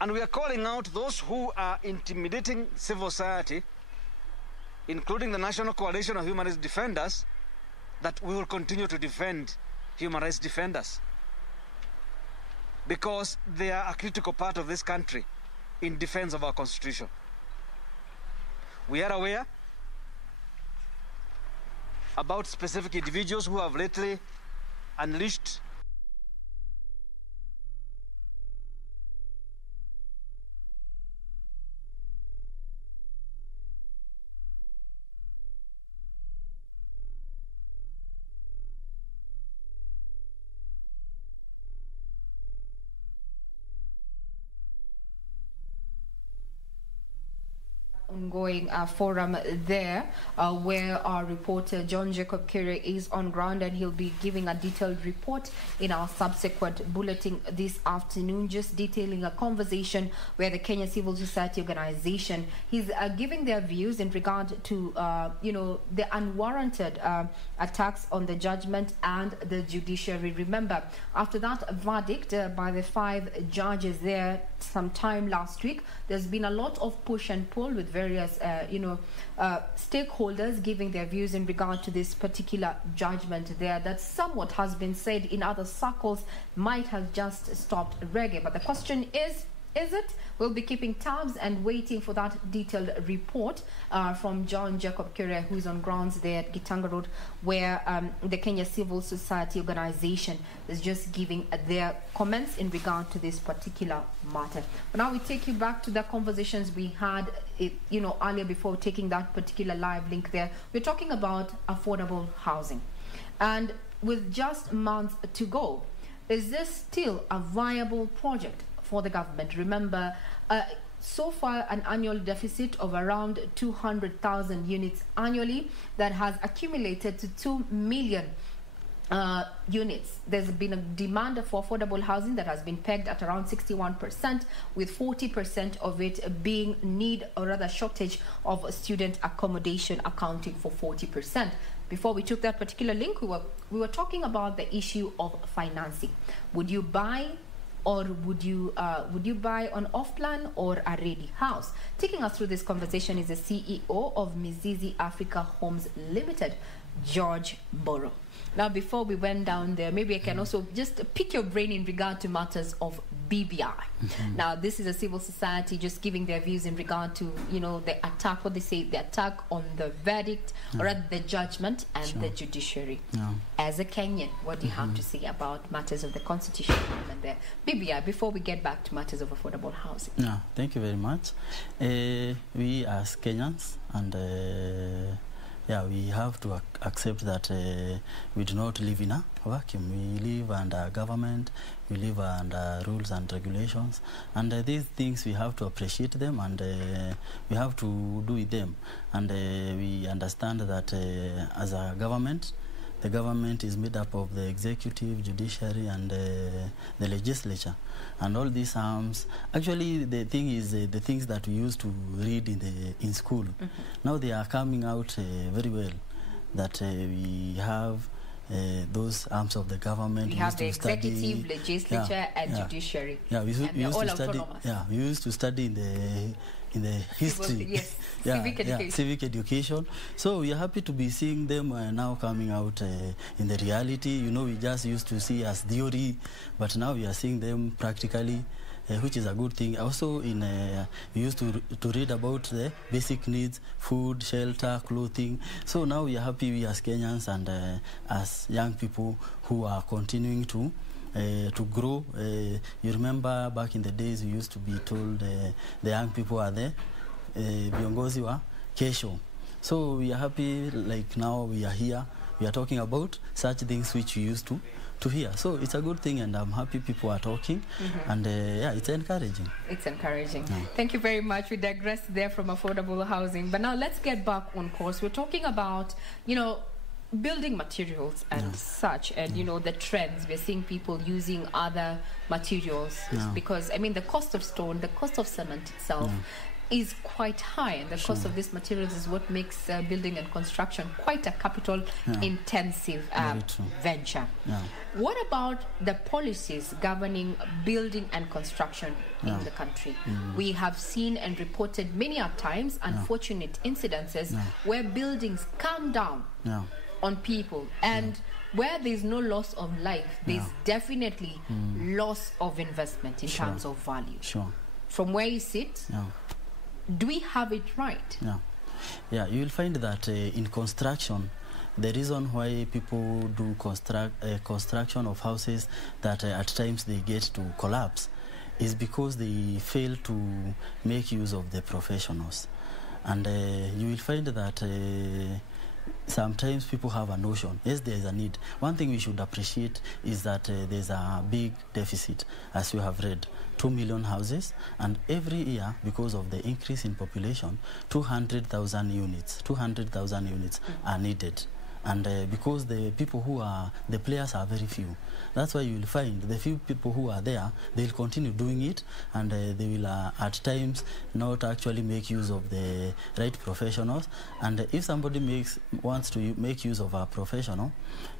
And we are calling out those who are intimidating civil society, including the National Coalition of Human Rights Defenders, that we will continue to defend human rights defenders, because they are a critical part of this country in defense of our constitution. We are aware about specific individuals who have lately unleashed ongoing forum there, where our reporter John Jacob Kere is on ground, and he'll be giving a detailed report in our subsequent bulletin this afternoon, just detailing a conversation where the Kenya Civil Society Organization is giving their views in regard to, the unwarranted attacks on the judgment and the judiciary. Remember, after that verdict by the 5 judges there sometime last week, there's been a lot of push and pull with various stakeholders giving their views in regard to this particular judgment there, that somewhat has been said in other circles might have just stopped reggae. But the question is it? We'll be keeping tabs and waiting for that detailed report from John Jacob Kere, who's on grounds there at Gitanga Road, where the Kenya Civil Society Organization is just giving their comments in regard to this particular matter. But now we take you back to the conversations we had, earlier before taking that particular live link there. We're talking about affordable housing. And with just months to go, is this still a viable project for the government? Remember, so far an annual deficit of around 200,000 units annually that has accumulated to 2 million units. There's been a demand for affordable housing that has been pegged at around 61%, with 40% of it being need or rather shortage of student accommodation accounting for 40%. Before we took that particular link, we were talking about the issue of financing. Would you buy, or would you buy on Offplan or a ready house? Taking us through this conversation is the CEO of Mizizi Africa Homes Limited, George Mburu. Now, before we went down there, maybe I can also just pick your brain in regard to matters of BBI. Now, this is a civil society just giving their views in regard to, the attack, what they say, the attack on the verdict, or rather the judgment and the judiciary. As a Kenyan, what do you have to say about matters of the constitution and there? BBI, before we get back to matters of affordable housing. Thank you very much. We as Kenyans, and we have to accept that we do not live in a vacuum. We live under government, we live under rules and regulations, and these things we have to appreciate them, and we have to do with them. And we understand that as a government, the government is made up of the executive, judiciary, and the legislature. And all these arms, actually the thing is the things that we used to read in school, now they are coming out very well, that we have those arms of the government. We have the executive, legislature, and judiciary. We used to study in the history, civic education. So we are happy to be seeing them now coming out in the reality. We just used to see as theory, but now we are seeing them practically, which is a good thing. Also, we used to read about the basic needs: food, shelter, clothing. So now we are happy, we as Kenyans and as young people who are continuing to grow. You remember back in the days we used to be told the young people are the viongozi wa kesho. So we are happy, like now we are here, we are talking about such things which we used to hear. So it's a good thing, and I'm happy people are talking, and it's encouraging. It's encouraging. Thank you very much. We digressed there from affordable housing, but now let's get back on course. We're talking about, building materials and such, and the trends. We're seeing people using other materials because the cost of stone, the cost of cement itself is quite high, and the cost of these materials is what makes building and construction quite a capital intensive venture. What about the policies governing building and construction in the country? We have seen and reported many a times unfortunate incidences where buildings come down on people, and where there's no loss of life, there's definitely loss of investment in terms of value. From where you sit, do we have it right? You will find that in construction, the reason why people do construction of houses that at times they get to collapse is because they fail to make use of the professionals. And you will find that sometimes people have a notion, yes, there is a need. One thing we should appreciate is that there's a big deficit, as you have read, 2 million houses, and every year, because of the increase in population, 200,000 units are needed. And because the people who are, the players are very few. That's why you will find the few people who are there, they'll continue doing it, and they will at times not actually make use of the right professionals. And if somebody wants to make use of a professional,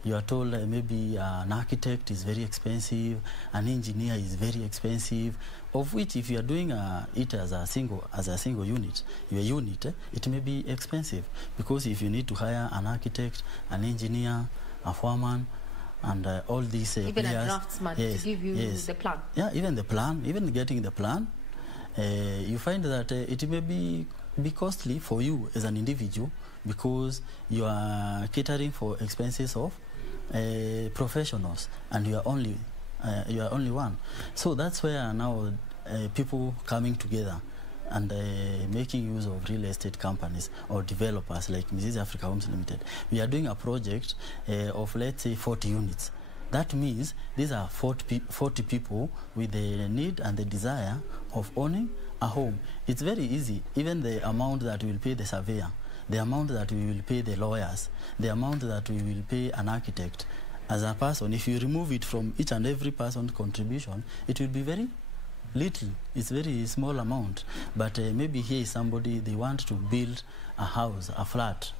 you are told maybe an architect is very expensive, an engineer is very expensive, of which if you are doing it as a single unit, your unit, it may be expensive, because if you need to hire an architect, an engineer, a foreman, and all these even players, a draftsman to give you the plan. Yeah, even the plan, even getting the plan, you find that it may be costly for you as an individual, because you are catering for expenses of professionals, and you are only one. So that's where now people coming together and making use of real estate companies or developers like Mizizi Africa Homes Limited. We are doing a project of, let's say, 40 units. That means these are 40 people with the need and the desire of owning a home. It's very easy. Even the amount that we will pay the surveyor, the amount that we will pay the lawyers, the amount that we will pay an architect, as a person, if you remove it from each and every person's contribution, it will be very little. It's very small amount. But maybe here is somebody, they want to build a house, a flat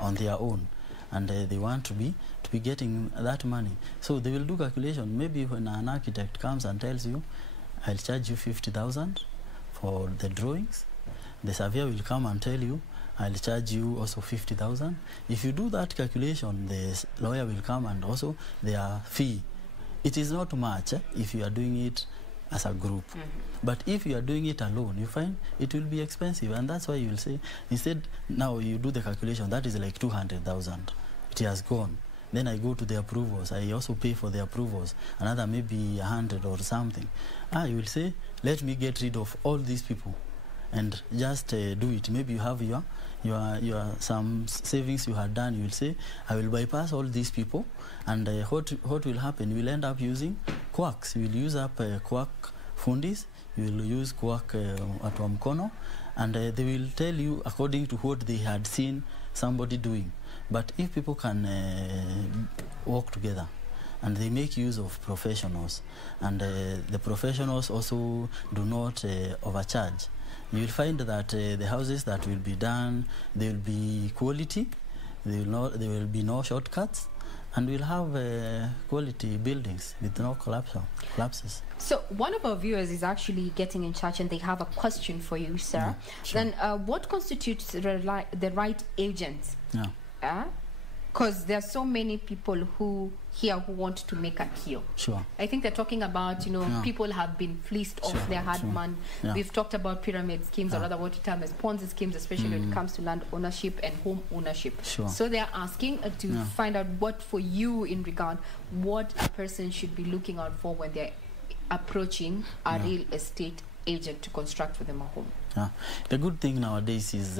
on their own, and they want to be getting that money. So they will do calculation. Maybe when an architect comes and tells you, I'll charge you 50,000 for the drawings, the surveyor will come and tell you, I'll charge you also 50,000. If you do that calculation, the lawyer will come and also their fee. It is not much if you are doing it as a group. But if you are doing it alone, you find it will be expensive, and that's why you will say, instead, now you do the calculation, that is like 200,000. It has gone. Then I go to the approvals. I also pay for the approvals, another maybe 100 or something. You will say, let me get rid of all these people and just do it. Maybe you have your some savings you had done. You will say, I will bypass all these people, and what will happen? You will end up using quacks. You will use up quack fundis. You will use quack atwa mkono, and they will tell you according to what they had seen somebody doing. But if people can work together, and they make use of professionals, and the professionals also do not overcharge, you will find that the houses that will be done, they will be quality, there will be no shortcuts, and we'll have quality buildings with no collapses. So one of our viewers is actually getting in touch, and they have a question for you, sir. Yeah, sure. Then what constitutes the right agent? Yeah. Because there are so many people who want to make a kill. Sure. I think they're talking about, people have been fleeced off their hard money. Yeah. We've talked about pyramid schemes, or rather what we term as Ponzi schemes, especially when it comes to land ownership and home ownership. Sure. So they're asking to find out what for you in regard, what a person should be looking out for when they're approaching a real estate agent to construct for them a home. Yeah. The good thing nowadays is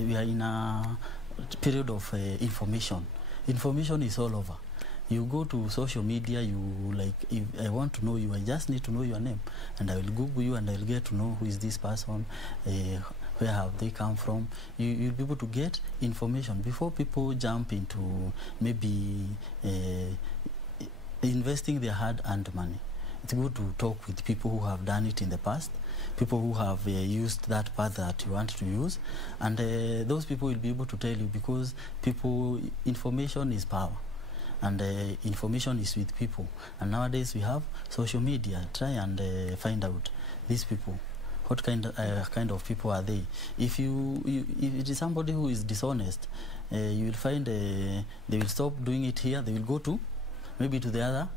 we are in a period of information. Information is all over. You go to social media, if I want to know you, I just need to know your name, and I will Google you, and I will get to know who is this person, where have they come from. You'll be able to get information before people jump into maybe investing their hard-earned money. It's good to talk with people who have done it in the past, people who have used that path that you want to use, and those people will be able to tell you, because information is power, and information is with people. And nowadays we have social media. Try and find out these people. What kind of people are they? If it is somebody who is dishonest, you will find they will stop doing it here. They will go to maybe to the other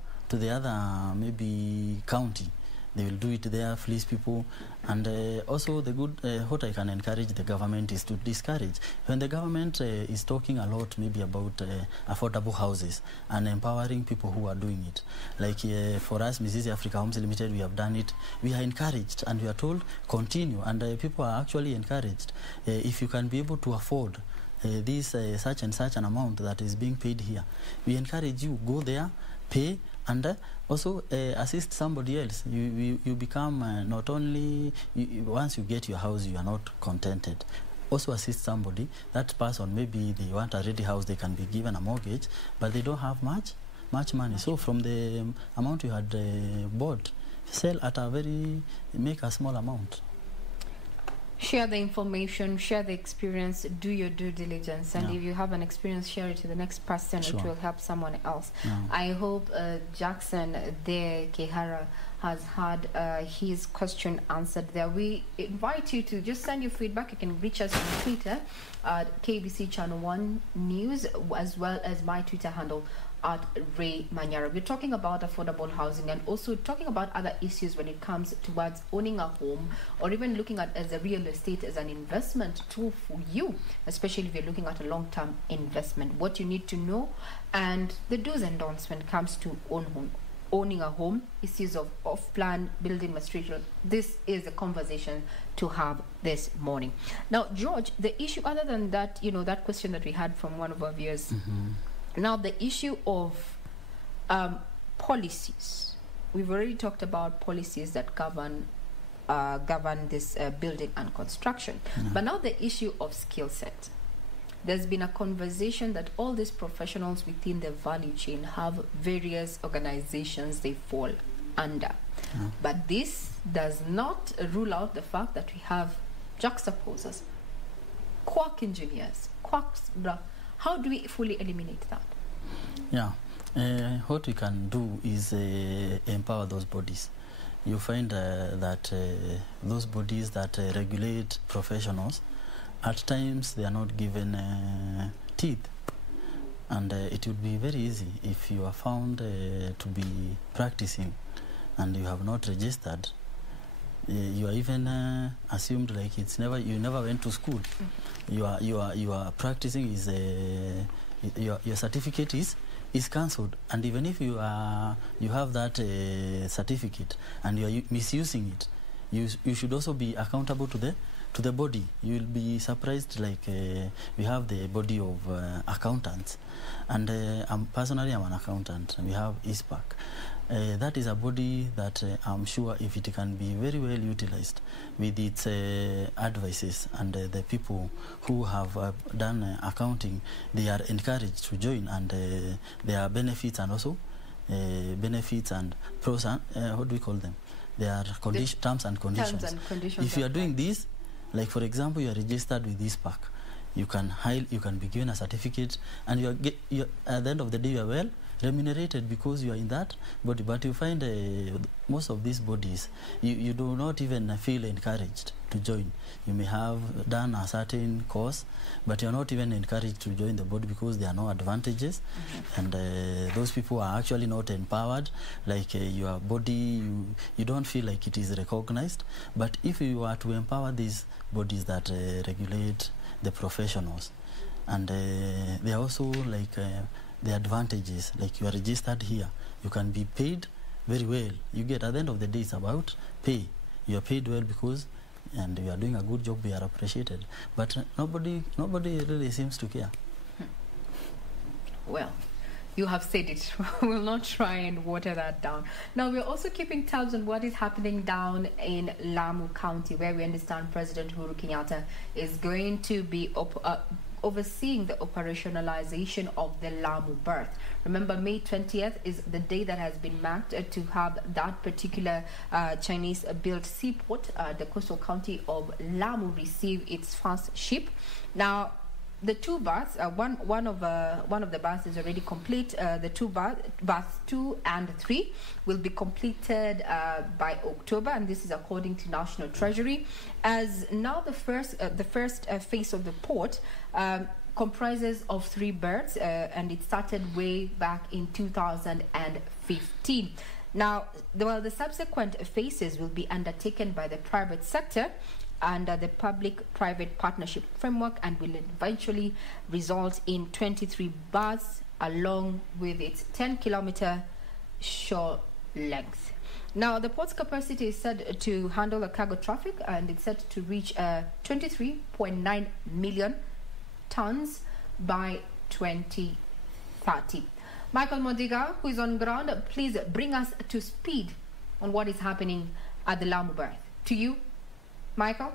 maybe county. They will do it there, fleece people. And also the good, what I can encourage the government is to discourage. When the government is talking a lot maybe about affordable houses and empowering people who are doing it. Like for us, Mizizi Africa Homes Limited, we have done it. We are encouraged, and we are told continue, and people are actually encouraged. If you can be able to afford this such and such an amount that is being paid here. We encourage you, go there, pay, and also assist somebody else. You become not only, once you get your house, you are not contented. Also assist somebody. That person, maybe they want a ready house, they can be given a mortgage, but they don't have much money. So from the amount you had bought, sell at a make a small amount. Share the information, share the experience, do your due diligence, and if you have an experience, share it to the next person. It will help someone else. I hope Jackson there, Kehara, has had his question answered there. We invite you to just send your feedback. You can reach us on Twitter at KBC Channel 1 News, as well as my Twitter handle at Ray Manyara. We're talking about affordable housing and also talking about other issues when it comes towards owning a home, or even looking at as a real estate as an investment tool for you, especially if you're looking at a long-term investment, what you need to know, and the do's and don'ts when it comes to owning a home, issues of off-plan building material. This is the conversation to have this morning. Now, George, the issue other than that, that question that we had from one of our viewers, now the issue of policies. We've already talked about policies that govern this building and construction. But now the issue of skill set. There's been a conversation that all these professionals within the value chain have various organizations they fall under. But this does not rule out the fact that we have juxtaposers, quack engineers, quacks. How do we fully eliminate that? What we can do is empower those bodies. You find that those bodies that regulate professionals, at times they are not given teeth. And it would be very easy if you are found to be practicing and you have not registered. You are even assumed like you never went to school. You are practicing is your certificate is cancelled, and even if you have that certificate and you are misusing it, you should also be accountable to the body. You will be surprised, like we have the body of accountants, and I'm an accountant. We have ISPAC. That is a body that I'm sure if it can be very well utilized with its advices, and the people who have done accounting, they are encouraged to join, and there are benefits and also benefits and pros and what do we call them? There are terms and conditions. If you are doing this, like for example, you are registered with ISPAC, you can be given a certificate, and you at the end of the day you are well remunerated because you are in that body. But you find most of these bodies, you do not even feel encouraged to join. You may have done a certain course, but you are not even encouraged to join the body because there are no advantages, and those people are actually not empowered. Like your body, you don't feel like it is recognized. But if you are to empower these bodies that regulate the professionals, and they are also like the advantages, like you are registered here, you can be paid very well. You get, at the end of the day, it's about pay. You are paid well because, and you are doing a good job, you are appreciated. But nobody really seems to care. Well, you have said it. We'll not try and water that down. Now, we're also keeping tabs on what is happening down in Lamu County, where we understand President Uhuru Kenyatta is going to be overseeing the operationalization of the Lamu berth. Remember, May 20th is the day that has been marked to have that particular Chinese-built seaport, the coastal county of Lamu, receive its first ship. Now, the two baths, one of the baths is already complete. The baths 2 and 3 will be completed by October, and this is according to National Treasury. As now, the first phase of the port comprises of 3 berths, and it started way back in 2015. Now, the subsequent phases will be undertaken by the private sector under the public-private partnership framework, and will eventually result in 23 berths along with its 10-kilometer shore length. Now, the port's capacity is said to handle a cargo traffic, and it's set to reach 23.9 million tons by 2030. Michael Modiga, who is on ground, please bring us to speed on what is happening at the Lamu berth. To you, Michael.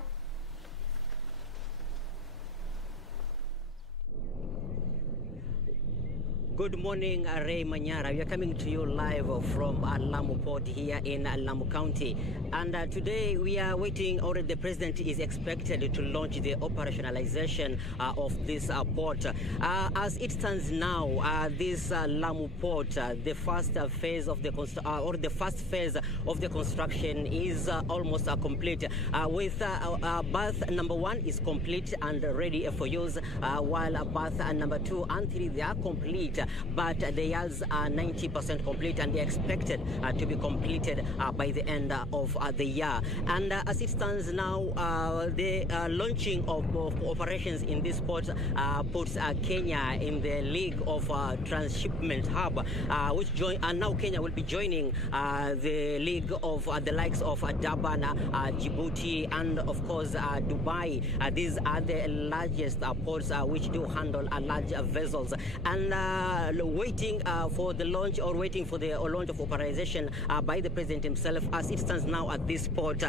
Good morning, Ray Manyara. We are coming to you live from Lamu Port here in Lamu County. And today we are waiting, already the President is expected to launch the operationalization of this port. As it stands now, this Lamu Port, the first phase of the construction is almost complete. With berth number 1 is complete and ready for use, while berth number 2 and 3 they are complete. But the yards are 90% complete and they're expected to be completed by the end of the year. And as it stands now, the launching of operations in this port puts Kenya in the league of transshipment hub, which now Kenya will be joining the league of the likes of Durban, Djibouti, and of course Dubai. These are the largest ports which do handle large vessels. And waiting for the launch or waiting for the launch of operationalization by the President himself. As it stands now at this port,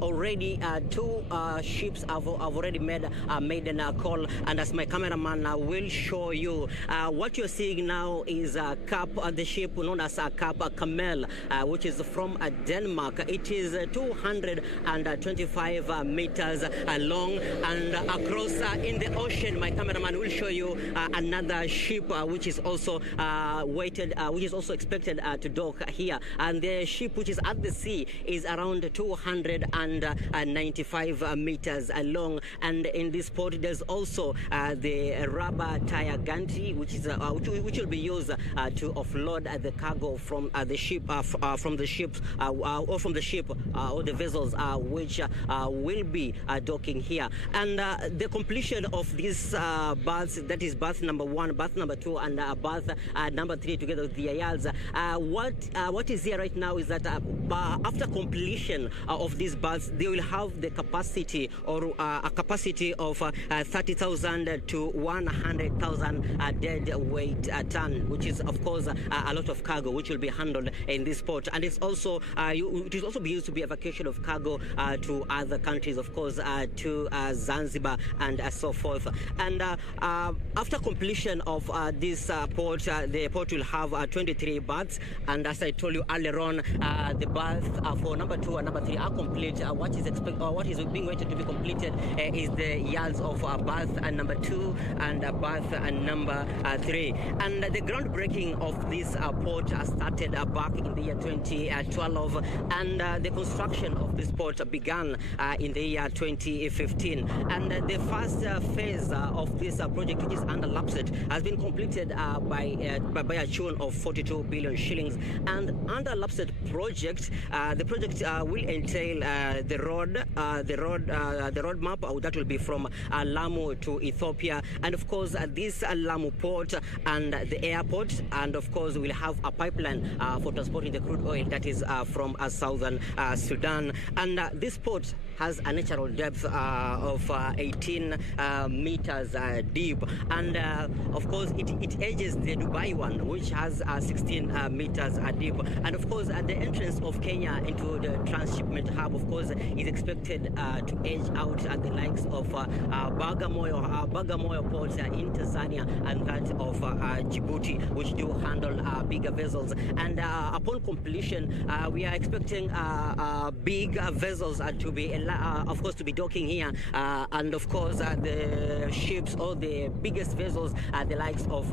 already 2 ships have already made a maiden call, and as my cameraman will show you, what you're seeing now is Cap, the ship known as Cap Camel, which is from Denmark. It is 225 meters long, and across in the ocean, my cameraman will show you another ship which is also which is also expected to dock here. And the ship which is at the sea is around 295 meters long. And in this port, there's also the rubber tire gantry, which is which will be used to offload the cargo from the ship, or from the vessels which will be docking here. And the completion of these berths, that is berth number 1, berth number 2, and berth number 3 together with the yards. What is here right now is that after completion of these berths, they will have the capacity or a capacity of 30,000 to 100,000 dead weight ton, which is of course a lot of cargo which will be handled in this port. And it's also it will also be used to be evacuation of cargo to other countries, of course, to Zanzibar and so forth. And after completion of this port, the port will have 23 berths, and as I told you earlier on, the berths for number 2 and number 3 are complete. What is being waited to be completed is the yards of berth number 2 and berth number 3. And the groundbreaking of this port started back in the year 2012, and the construction of this port began in the year 2015. And the first phase of this project, which is under LAPSET, has been completed by a tune of 42 billion shillings. And under LAPSET project, the project will entail the road map that will be from Lamu to Ethiopia, and of course this Lamu port and the airport, and of course we'll have a pipeline for transporting the crude oil that is from southern Sudan. And this port has a natural depth of 18 meters deep, and of course it edges the Dubai one, which has 16 meters deep. And of course the entrance of Kenya into the transshipment hub, of course, is expected to edge out at the likes of Bagamoyo port in Tanzania and that of Djibouti, which do handle bigger vessels. And upon completion, we are expecting big vessels to be, of course, to be docking here, and of course the ships or the biggest vessels, the likes of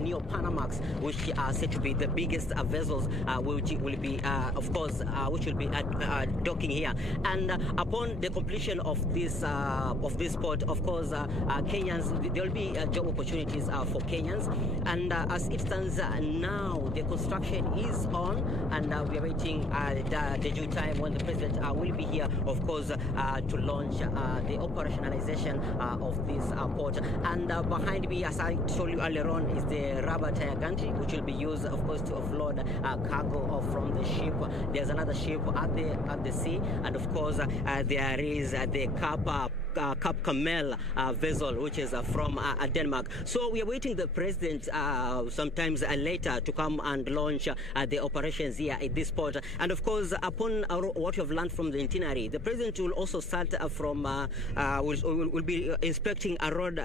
Neo Panamax, which are said to be the biggest vessels, which will be, of course, which will be docking here. And upon the completion of this port, of course, Kenyans, there will be job opportunities for Kenyans. And as it stands now, the construction is on, and we are waiting the due time when the president will be here, of course, to launch the operationalization of this port. And behind me, as I told you earlier Later on is the rubber tire gantry, which will be used, of course, to offload cargo from the ship. There's another ship at the sea, and of course, there is the Cap Camel vessel, which is from Denmark. So we are waiting the president sometimes later to come and launch the operations here at this port. And of course, upon what you have learned from the itinerary, the president will also start from will be inspecting a road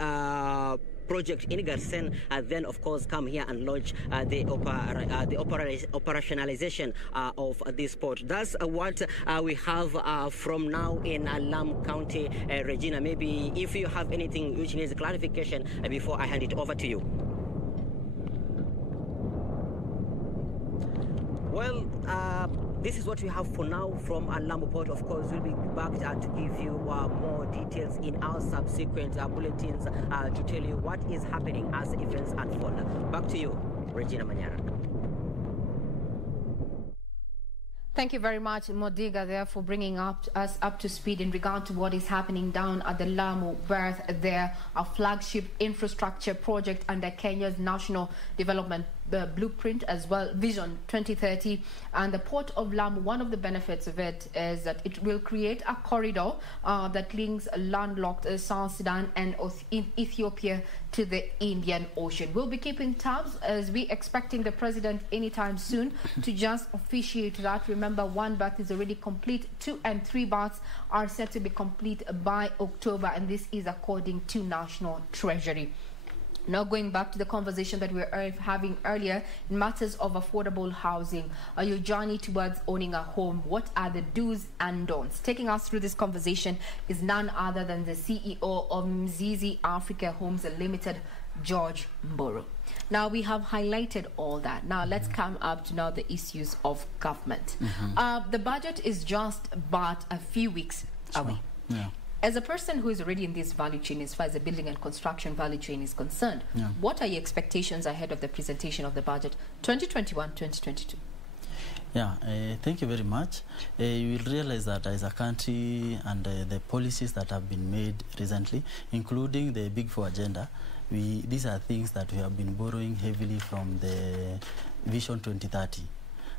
project in Garsen, then of course come here and launch the operationalization of this port. That's what we have from now in Lamu County. Regina, maybe if you have anything which needs clarification before I hand it over to you. Well, this is what we have for now from Lamu Port. Of course, we'll be back to give you more details in our subsequent bulletins to tell you what is happening as events unfold. Back to you, Regina Manyara. Thank you very much, Modiga, there for bringing us up to speed in regard to what is happening down at the Lamu berth there, a flagship infrastructure project under Kenya's National Development Blueprint as well, Vision 2030. And the Port of Lamu, one of the benefits of it is that it will create a corridor that links landlocked South Sudan and Ethiopia to the Indian Ocean. We'll be keeping tabs as we expecting the president anytime soon to just officiate that. Remember, one berth is already complete. 2 and 3 berths are set to be complete by October, and this is according to National Treasury. Now going back to the conversation that we were having earlier in matters of affordable housing, your journey towards owning a home, what are the do's and don'ts? Taking us through this conversation is none other than the CEO of Mizizi Africa Homes Limited, George Mburu. Now we have highlighted all that. Now let's come up to now the issues of government. The budget is just but a few weeks away. Yeah. As a person who is already in this value chain as far as the building and construction value chain is concerned, what are your expectations ahead of the presentation of the budget 2021-2022? Yeah, thank you very much. You will realize that as a country and the policies that have been made recently, including the Big Four agenda, these are things that we have been borrowing heavily from the Vision 2030.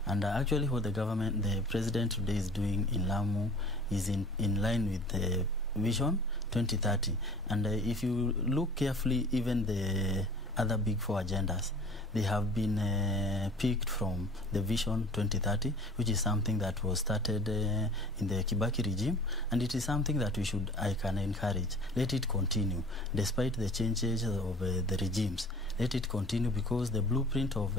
And actually what the president today is doing in Lamu is in line with the Vision 2030. And if you look carefully, even the other Big Four agendas, they have been picked from the Vision 2030, which is something that was started in the Kibaki regime, and it is something that I can encourage. Let it continue, despite the changes of the regimes. Let it continue, because the blueprint of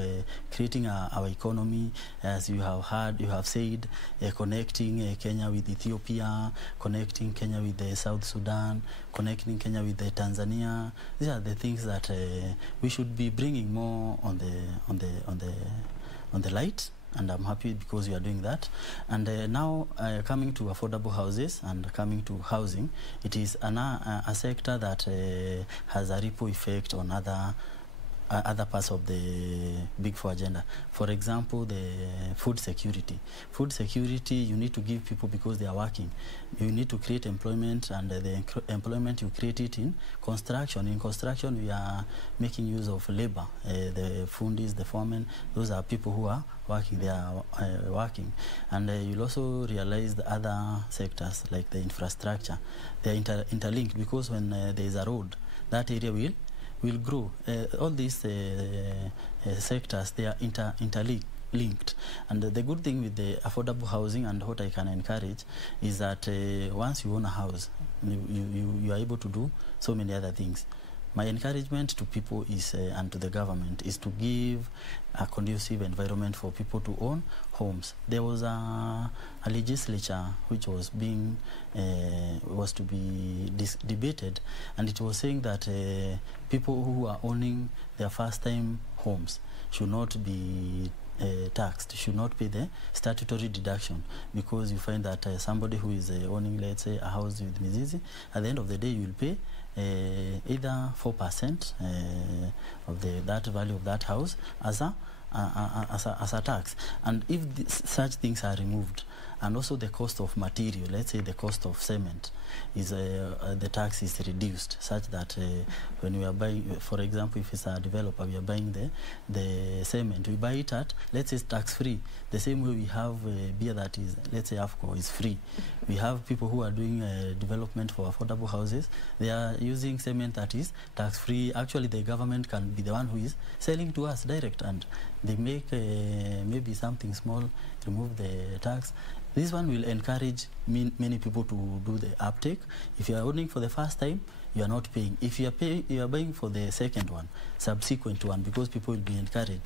creating our economy, as you have heard, you have said, connecting Kenya with Ethiopia, connecting Kenya with South Sudan, connecting Kenya with Tanzania. These are the things that we should be bringing more on the light, and I'm happy because we are doing that. And now coming to affordable houses and coming to housing, it is a sector that has a ripple effect on other parts of the Big Four agenda. For example, the food security. Food security, you need to give people because they are working. You need to create employment, and the employment you create it in construction. In construction, we are making use of labor. The fundis, the foremen, those are people who are working. They are working. And you'll also realize the other sectors, like the infrastructure. They are interlinked, because when there is a road, that area will grow. All these sectors, they are interlinked. And the good thing with the affordable housing, and what I can encourage, is that once you own a house, you are able to do so many other things. My encouragement to people is, and to the government, is to give a conducive environment for people to own homes. There was a legislature which was to be debated, and it was saying that people who are owning their first-time homes should not be taxed, should not pay the statutory deduction, because you find that somebody who is owning, let's say, a house with Mizizi, at the end of the day, you will pay either 4% of that value of that house as a tax. And if such things are removed, and also the cost of material. Let's say the cost of cement is the tax is reduced such that when we are buying, for example, if it's a developer, we are buying the cement, we buy it at, let's say, tax free. The same way we have beer that is, let's say, AFCO is free. We have people who are doing development for affordable houses. They are using cement that is tax free. Actually, the government can be the one who is selling to us direct, and they make maybe something small, remove the tax. This one will encourage many people to do the uptake. If you are owning for the first time, you are not paying. If you are buying for the second one, subsequent one, because people will be encouraged.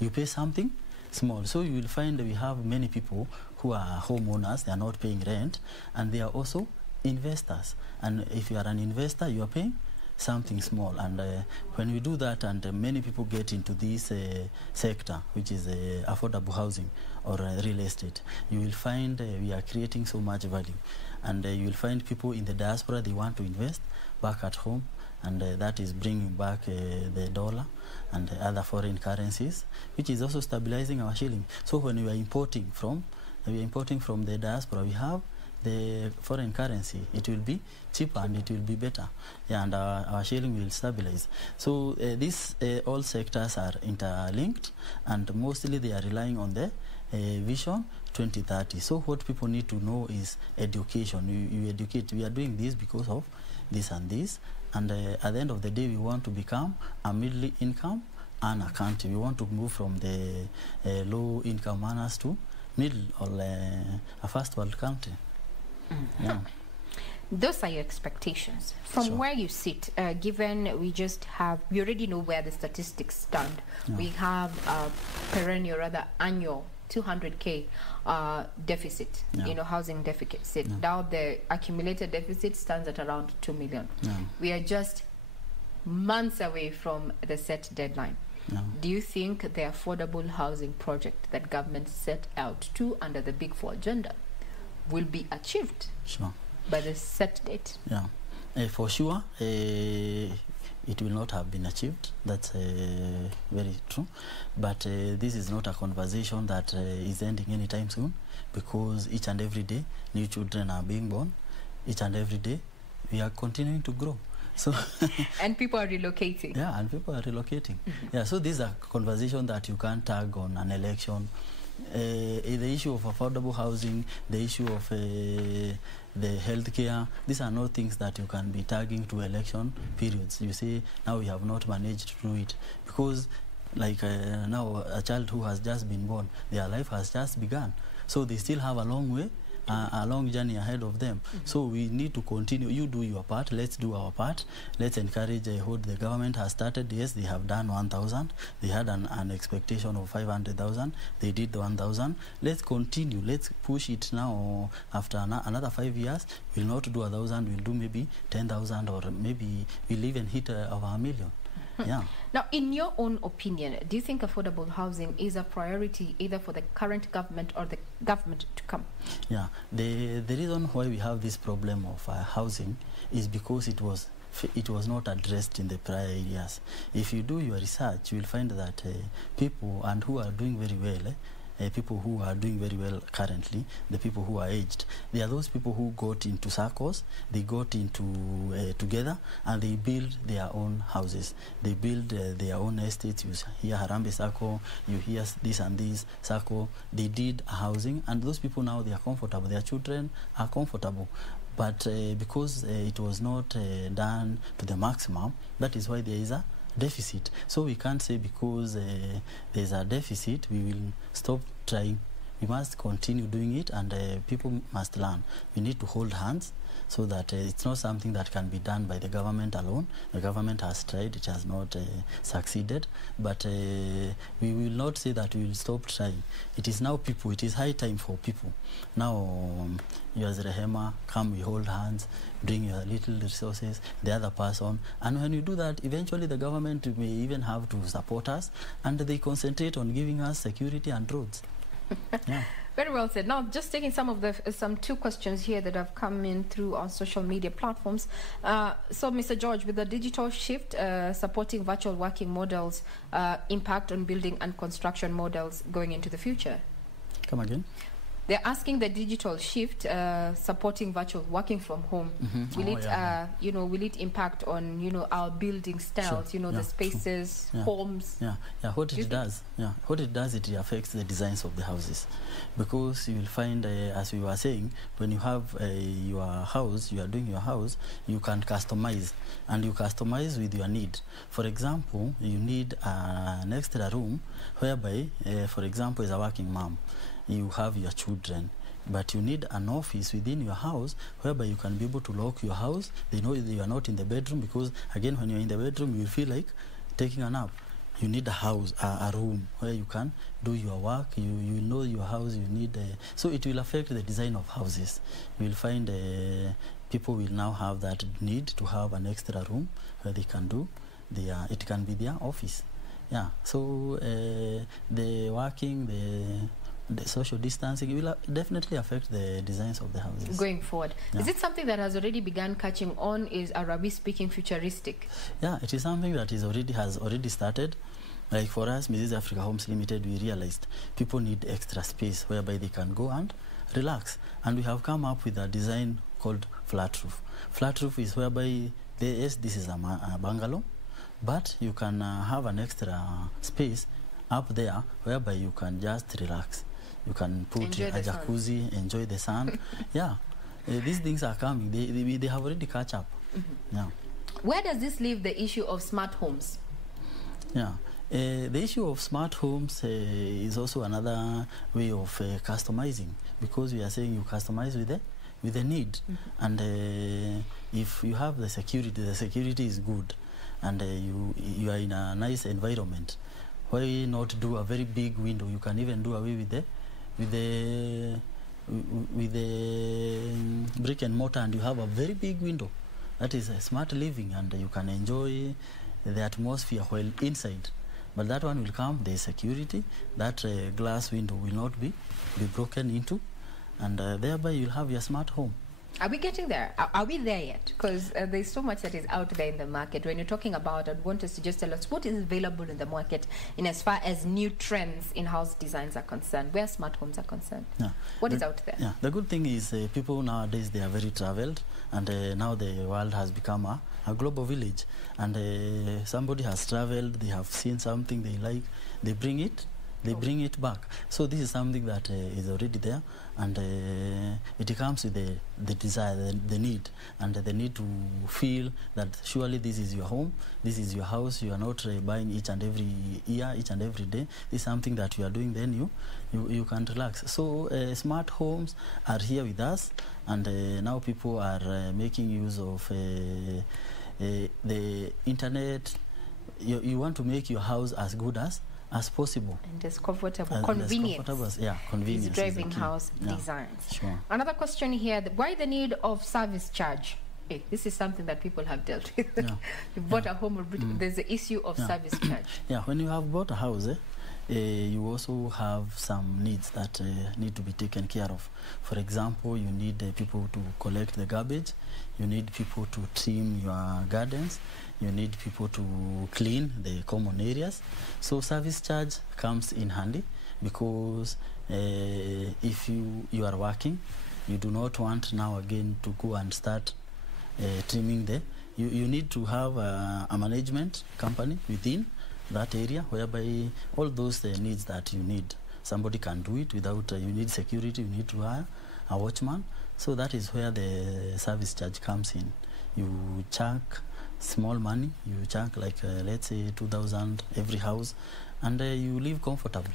You pay something small. So you will find that we have many people who are homeowners, they are not paying rent, and they are also investors. And if you are an investor, you are paying something small. And when we do that, and many people get into this sector, which is affordable housing or real estate, you will find we are creating so much value. And you will find people in the diaspora, they want to invest back at home, and that is bringing back the dollar and other foreign currencies, which is also stabilizing our shilling. So when we are importing from the diaspora, we have the foreign currency. It will be cheaper and it will be better, and our shilling will stabilize. So these all sectors are interlinked, and mostly they are relying on the Vision 2030. So what people need to know is education. You educate. We are doing this because of this and this, and at the end of the day, we want to become a middle income earner country. We want to move from the low income earners to middle or a first world country. Yeah. Those are your expectations. From Sure. where you sit, given we already know where the statistics stand. Yeah. We have a perennial, rather annual 200K deficit, Yeah. housing deficit. Yeah. Now the accumulated deficit stands at around 2 million. Yeah. We are just months away from the set deadline. Yeah. Do you think the affordable housing project that government set out to under the Big Four agenda will be achieved Sure. by the set date? Yeah. For sure, it will not have been achieved. That's very true. But this is not a conversation that is ending anytime soon, because each and every day new children are being born. Each and every day we are continuing to grow. So and people are relocating. Yeah, and people are relocating. Yeah, so these are conversations that you can't tag on an election. The issue of affordable housing, the issue of the healthcare, these are not things that you can be tagging to election periods. You say, now we have not managed to do it, because like now a child who has just been born, their life has just begun. So they still have a long way, a long journey ahead of them. So we need to continue. You do your part, let's do our part. Let's encourage what the government has started. Yes, they have done 1,000. They had an expectation of 500,000. They did 1,000. Let's continue. Let's push it now. After another 5 years, we'll not do 1,000. We'll do maybe 10,000, or maybe we'll even hit over 1 million. Yeah. Now, in your own opinion, do you think affordable housing is a priority either for the current government or the government to come? Yeah. The reason why we have this problem of housing is because it was not addressed in the prior years. If you do your research, you will find that people and who are doing very well, people who are doing very well currently, the people who are aged, they are those people who got into circles, they got into together, and they build their own houses. They build their own estates. You hear Harambe Circle, you hear this and this circle. They did housing, and those people now, they are comfortable. Their children are comfortable. But because it was not done to the maximum, that is why there is a deficit. So we can't say because there's a deficit we will stop trying. We must continue doing it, and people must learn. We need to hold hands, so that it's not something that can be done by the government alone. The government has tried, it has not succeeded, but we will not say that we will stop trying. It is now people, it is high time for people. Now, you as Rehema, come, we hold hands, bring your little resources, the other person, and when you do that, eventually the government may even have to support us, and they concentrate on giving us security and roads. Yeah. Very well said. Now, just taking some two questions here that have come in through on social media platforms. So, Mr. George, with the digital shift, supporting virtual working models, impact on building and construction models going into the future? Come again? They're asking the digital shift, supporting virtual working from home. Will will it impact on our building styles? The spaces, homes. What it does, it affects the designs of the houses, because you will find, as we were saying, when you have your house, you are doing your house, you can customize, and you customize with your need. For example, you need an extra room whereby, for example, as a working mom, you have your children, but you need an office within your house whereby you can be able to lock your house. They know you are not in the bedroom, because again, when you're in the bedroom, you will feel like taking a nap. You need a house, a room where you can do your work. You know your house. You need so it will affect the design of houses. You will find people will now have that need to have an extra room where they can do their. It can be their office. So the working, the social distancing will definitely affect the designs of the houses going forward. Is it something that has already begun catching on? Are we speaking futuristic? It is something that has already started. Like for us, Mizizi Africa Homes Limited, we realized people need extra space whereby they can go and relax, and we have come up with a design called flat roof. Flat roof is whereby this is a bungalow, but you can have an extra space up there whereby you can just relax. You can put a jacuzzi, enjoy the sun. These things are coming. They have already catch up. Where does this leave the issue of smart homes? The issue of smart homes is also another way of customizing, because we are saying you customize with the need. And if you have the security is good, and you are in a nice environment, why not do a very big window? You can even do away with the brick and mortar, and you have a very big window. That is a smart living, and you can enjoy the atmosphere while inside. But that one will come, the security, that glass window will not be broken into, and thereby you'll have your smart home. Are we getting there? Are we there yet? Because there's so much that is out there in the market. When you're talking about, I'd want us to just tell us what is available in the market in as far as new trends in house designs are concerned, where smart homes are concerned. What is out there? The good thing is people nowadays, they are very traveled, and now the world has become a global village, and somebody has traveled, they have seen something they like, they bring it back. So this is something that is already there, and it comes with the desire, the need, and the need to feel that surely this is your home, this is your house. You are not buying each and every year, each and every day. This is something that you are doing, then you can relax. So smart homes are here with us, and now people are making use of the internet. You want to make your house as good as possible, and as comfortable, convenient. Convenience is driving house designs. Sure. Another question here: why the need of service charge? This is something that people have dealt with. You bought a home, there's the issue of service charge. When you have bought a house, you also have some needs that need to be taken care of. For example, you need people to collect the garbage, you need people to trim your gardens, you need people to clean the common areas. So service charge comes in handy, because if you are working, you do not want now again to go and start trimming you need to have a management company within that area, whereby all those needs that you need, somebody can do it without, you need security, you need to hire a watchman. So that is where the service charge comes in. You chuck small money, you chuck like let's say 2,000 every house, and you live comfortably.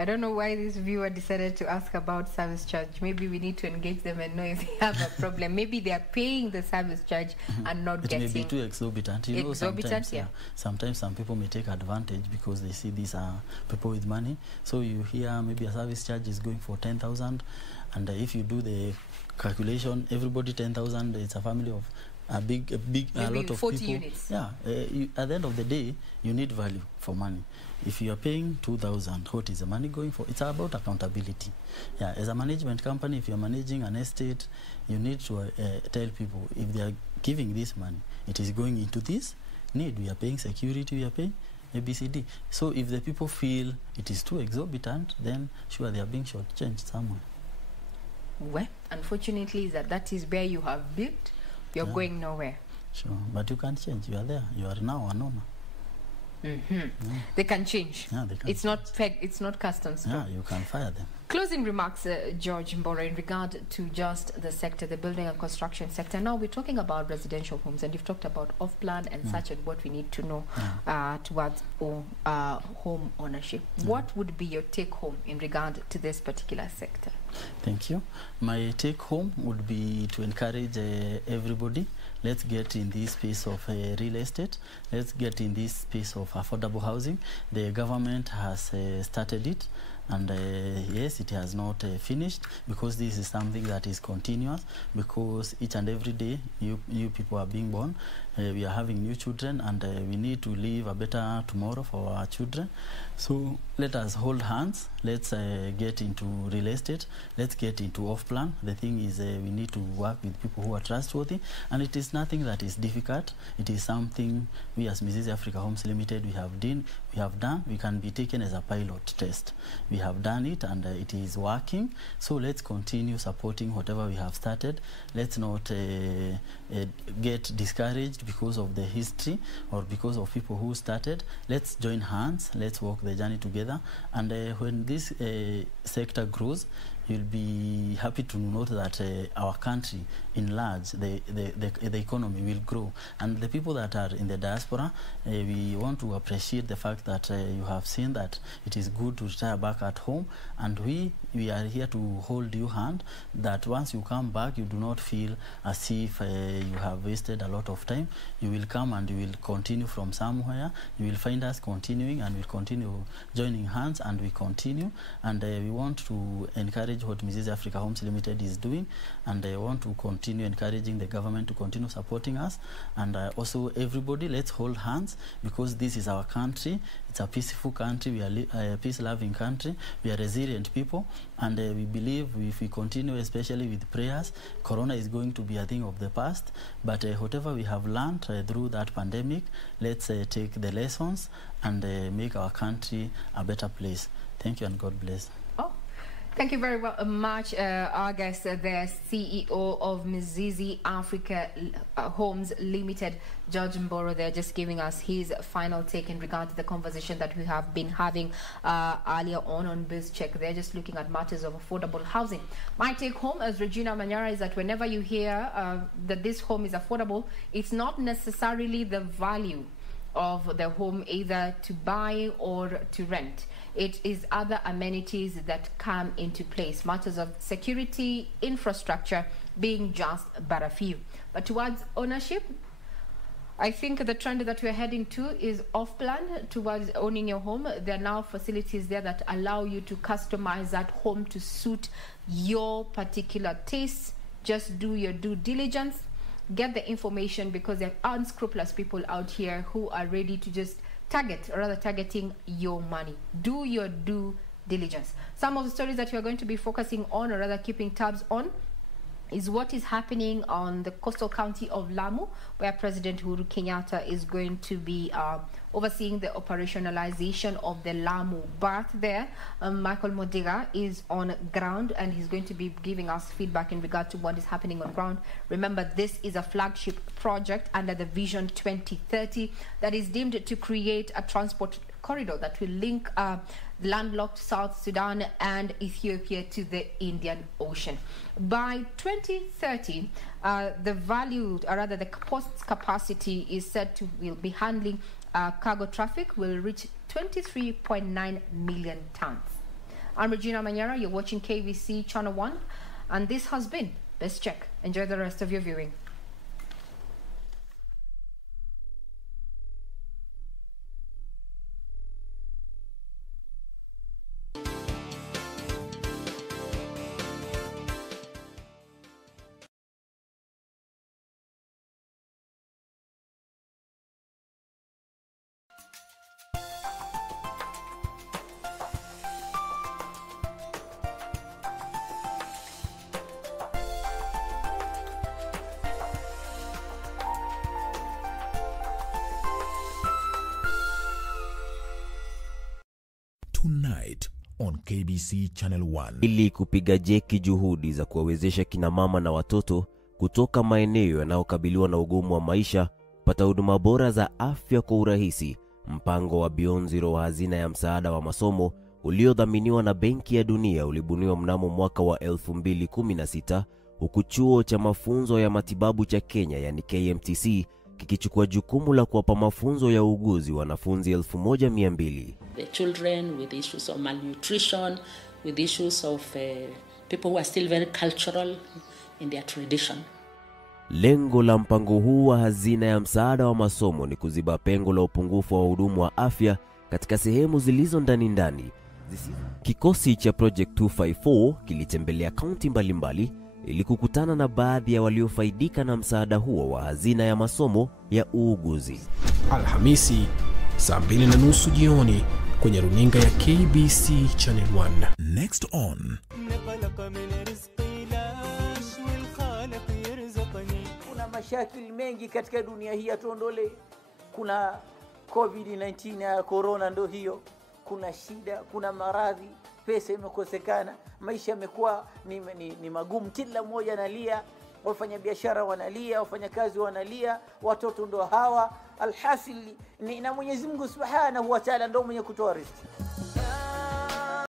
I don't know why this viewer decided to ask about service charge. Maybe we need to engage them and know if they have a problem. Maybe they are paying the service charge and not getting... It may be too exorbitant. You know, sometimes some people may take advantage because they see these are people with money. So you hear maybe a service charge is going for 10,000, and if you do the calculation, everybody 10,000, it's a family of a lot of 40 people. Units. At the end of the day, you need value for money. If you are paying 2,000, what is the money going for? It's about accountability. As a management company, if you are managing an estate, you need to tell people, if they are giving this money, it is going into this need. We are paying security, we are paying ABCD. So if the people feel it is too exorbitant, then sure they are being shortchanged somewhere. Well, unfortunately, that is where you have built. You're going nowhere. Sure, but you can't change. You are there. You are now an owner. They can change. Yeah, they can. It's not pegged. It's not cast on stone. Yeah, you can fire them. Closing remarks, George Mburu, in regard to just the sector, the building and construction sector. Now we're talking about residential homes, and you've talked about Offplan and such, and what we need to know towards home ownership. What would be your take home in regard to this particular sector? Thank you. My take home would be to encourage everybody. Let's get in this space of real estate. Let's get in this space of affordable housing. The government has started it. And yes, it has not finished, because this is something that is continuous, because each and every day new people are being born. We are having new children, and we need to leave a better tomorrow for our children. So let us hold hands. Let's get into real estate. Let's get into Offplan. The thing is, we need to work with people who are trustworthy, and it is nothing that is difficult. It is something we as Mizizi Africa Homes Limited we have done. We can be taken as a pilot test. We have done it, and it is working. So let's continue supporting whatever we have started. Let's not get discouraged because of the history or because of people who started. Let's join hands. Let's walk the journey together. And when this sector grows, you'll be happy to note that our country in large, the economy will grow. And the people that are in the diaspora, we want to appreciate the fact that you have seen that it is good to retire back at home. And we are here to hold you hand, that once you come back, you do not feel as if you have wasted a lot of time. You will come and you will continue from somewhere. You will find us continuing, and we'll continue joining hands, and we continue. And we want to encourage what Mizizi Africa Homes Limited is doing, and I want to continue encouraging the government to continue supporting us. And also everybody, let's hold hands, because this is our country. It's a peaceful country. We are a peace-loving country. We are resilient people, and we believe if we continue, especially with prayers, Corona is going to be a thing of the past. But whatever we have learned through that pandemic, let's take the lessons and make our country a better place. Thank you, and God bless. Thank you very much, our guest, the CEO of Mizizi Africa Homes Limited, George Mburu. They're just giving us his final take in regard to the conversation that we have been having earlier on BizCheck. They're just looking at matters of affordable housing. My take home as Regina Manyara is that whenever you hear that this home is affordable, it's not necessarily the value of the home either to buy or to rent. It is other amenities that come into place, matters of security, infrastructure being just but a few. But towards ownership, I think the trend that we're heading to is Offplan, towards owning your home. There are now facilities there that allow you to customize that home to suit your particular tastes. Just do your due diligence. Get the information, because there are unscrupulous people out here who are ready to just target, or rather targeting your money. Do your due diligence. Some of the stories that we are going to be focusing on, or rather keeping tabs on, is what is happening on the coastal county of Lamu, where President Uhuru Kenyatta is going to be overseeing the operationalization of the Lamu berth there. Michael Modiga is on ground, and he's going to be giving us feedback in regard to what is happening on ground. Remember, this is a flagship project under the Vision 2030 that is deemed to create a transport corridor that will link landlocked South Sudan and Ethiopia to the Indian Ocean. By 2030, the valued, or rather the port's capacity is said to will be handling cargo traffic will reach 23.9 million tons. I'm Regina Manyara. You're watching KBC Channel 1, and this has been BizCheck. Enjoy the rest of your viewing. tonight on KBC Channel 1. Ili kupiga jeki juhudi za kuwawezesha kina mama na watoto kutoka maeneo yanayokabiliwa na ugumu wa maisha kupata huduma bora za afya kwa urahisi, mpango wa Beyond Zero wa hazina ya msaada wa masomo uliodhaminiwa na Benki ya Dunia ulibuniwa mnamo mwaka wa 2016, huku chuo cha mafunzo ya matibabu cha Kenya yani KMTC kikichukua jukumu la kuwapa mafunzo ya uuguzi wanafunzi 1200. The children with issues of malnutrition, with issues of people who are still very cultural in their tradition. Lengo la mpango huu wa hazina ya msaada wa masomo ni kuziba pengo la upungufu wa hudumu wa afya katika sehemu zilizo ndani. Kikosi cha Project 254 kilitembelea kaunti mbalimbali ili kukutana na baadhi ya waliofaidika na msaada huo wa hazina ya masomo ya uuguzi. Alhamisi saa 2:30 jioni kwenye runinga ya KBC Channel 1. Next on kuna mashakili mengi katika dunia hii atuondole. Kuna COVID-19 ya corona ndo hiyo. Kuna shida, kuna maradhi, pesa imekosekana, maisha yamekuwa ni magumu, kila mmoja analia, wafanya biashara wanalia, wafanya kazi wanalia, watoto ndo hawa. Alhasil ni na Mwenyezi Mungu Subhanahu wa Ta'ala ndo mwenye kutoa riziki.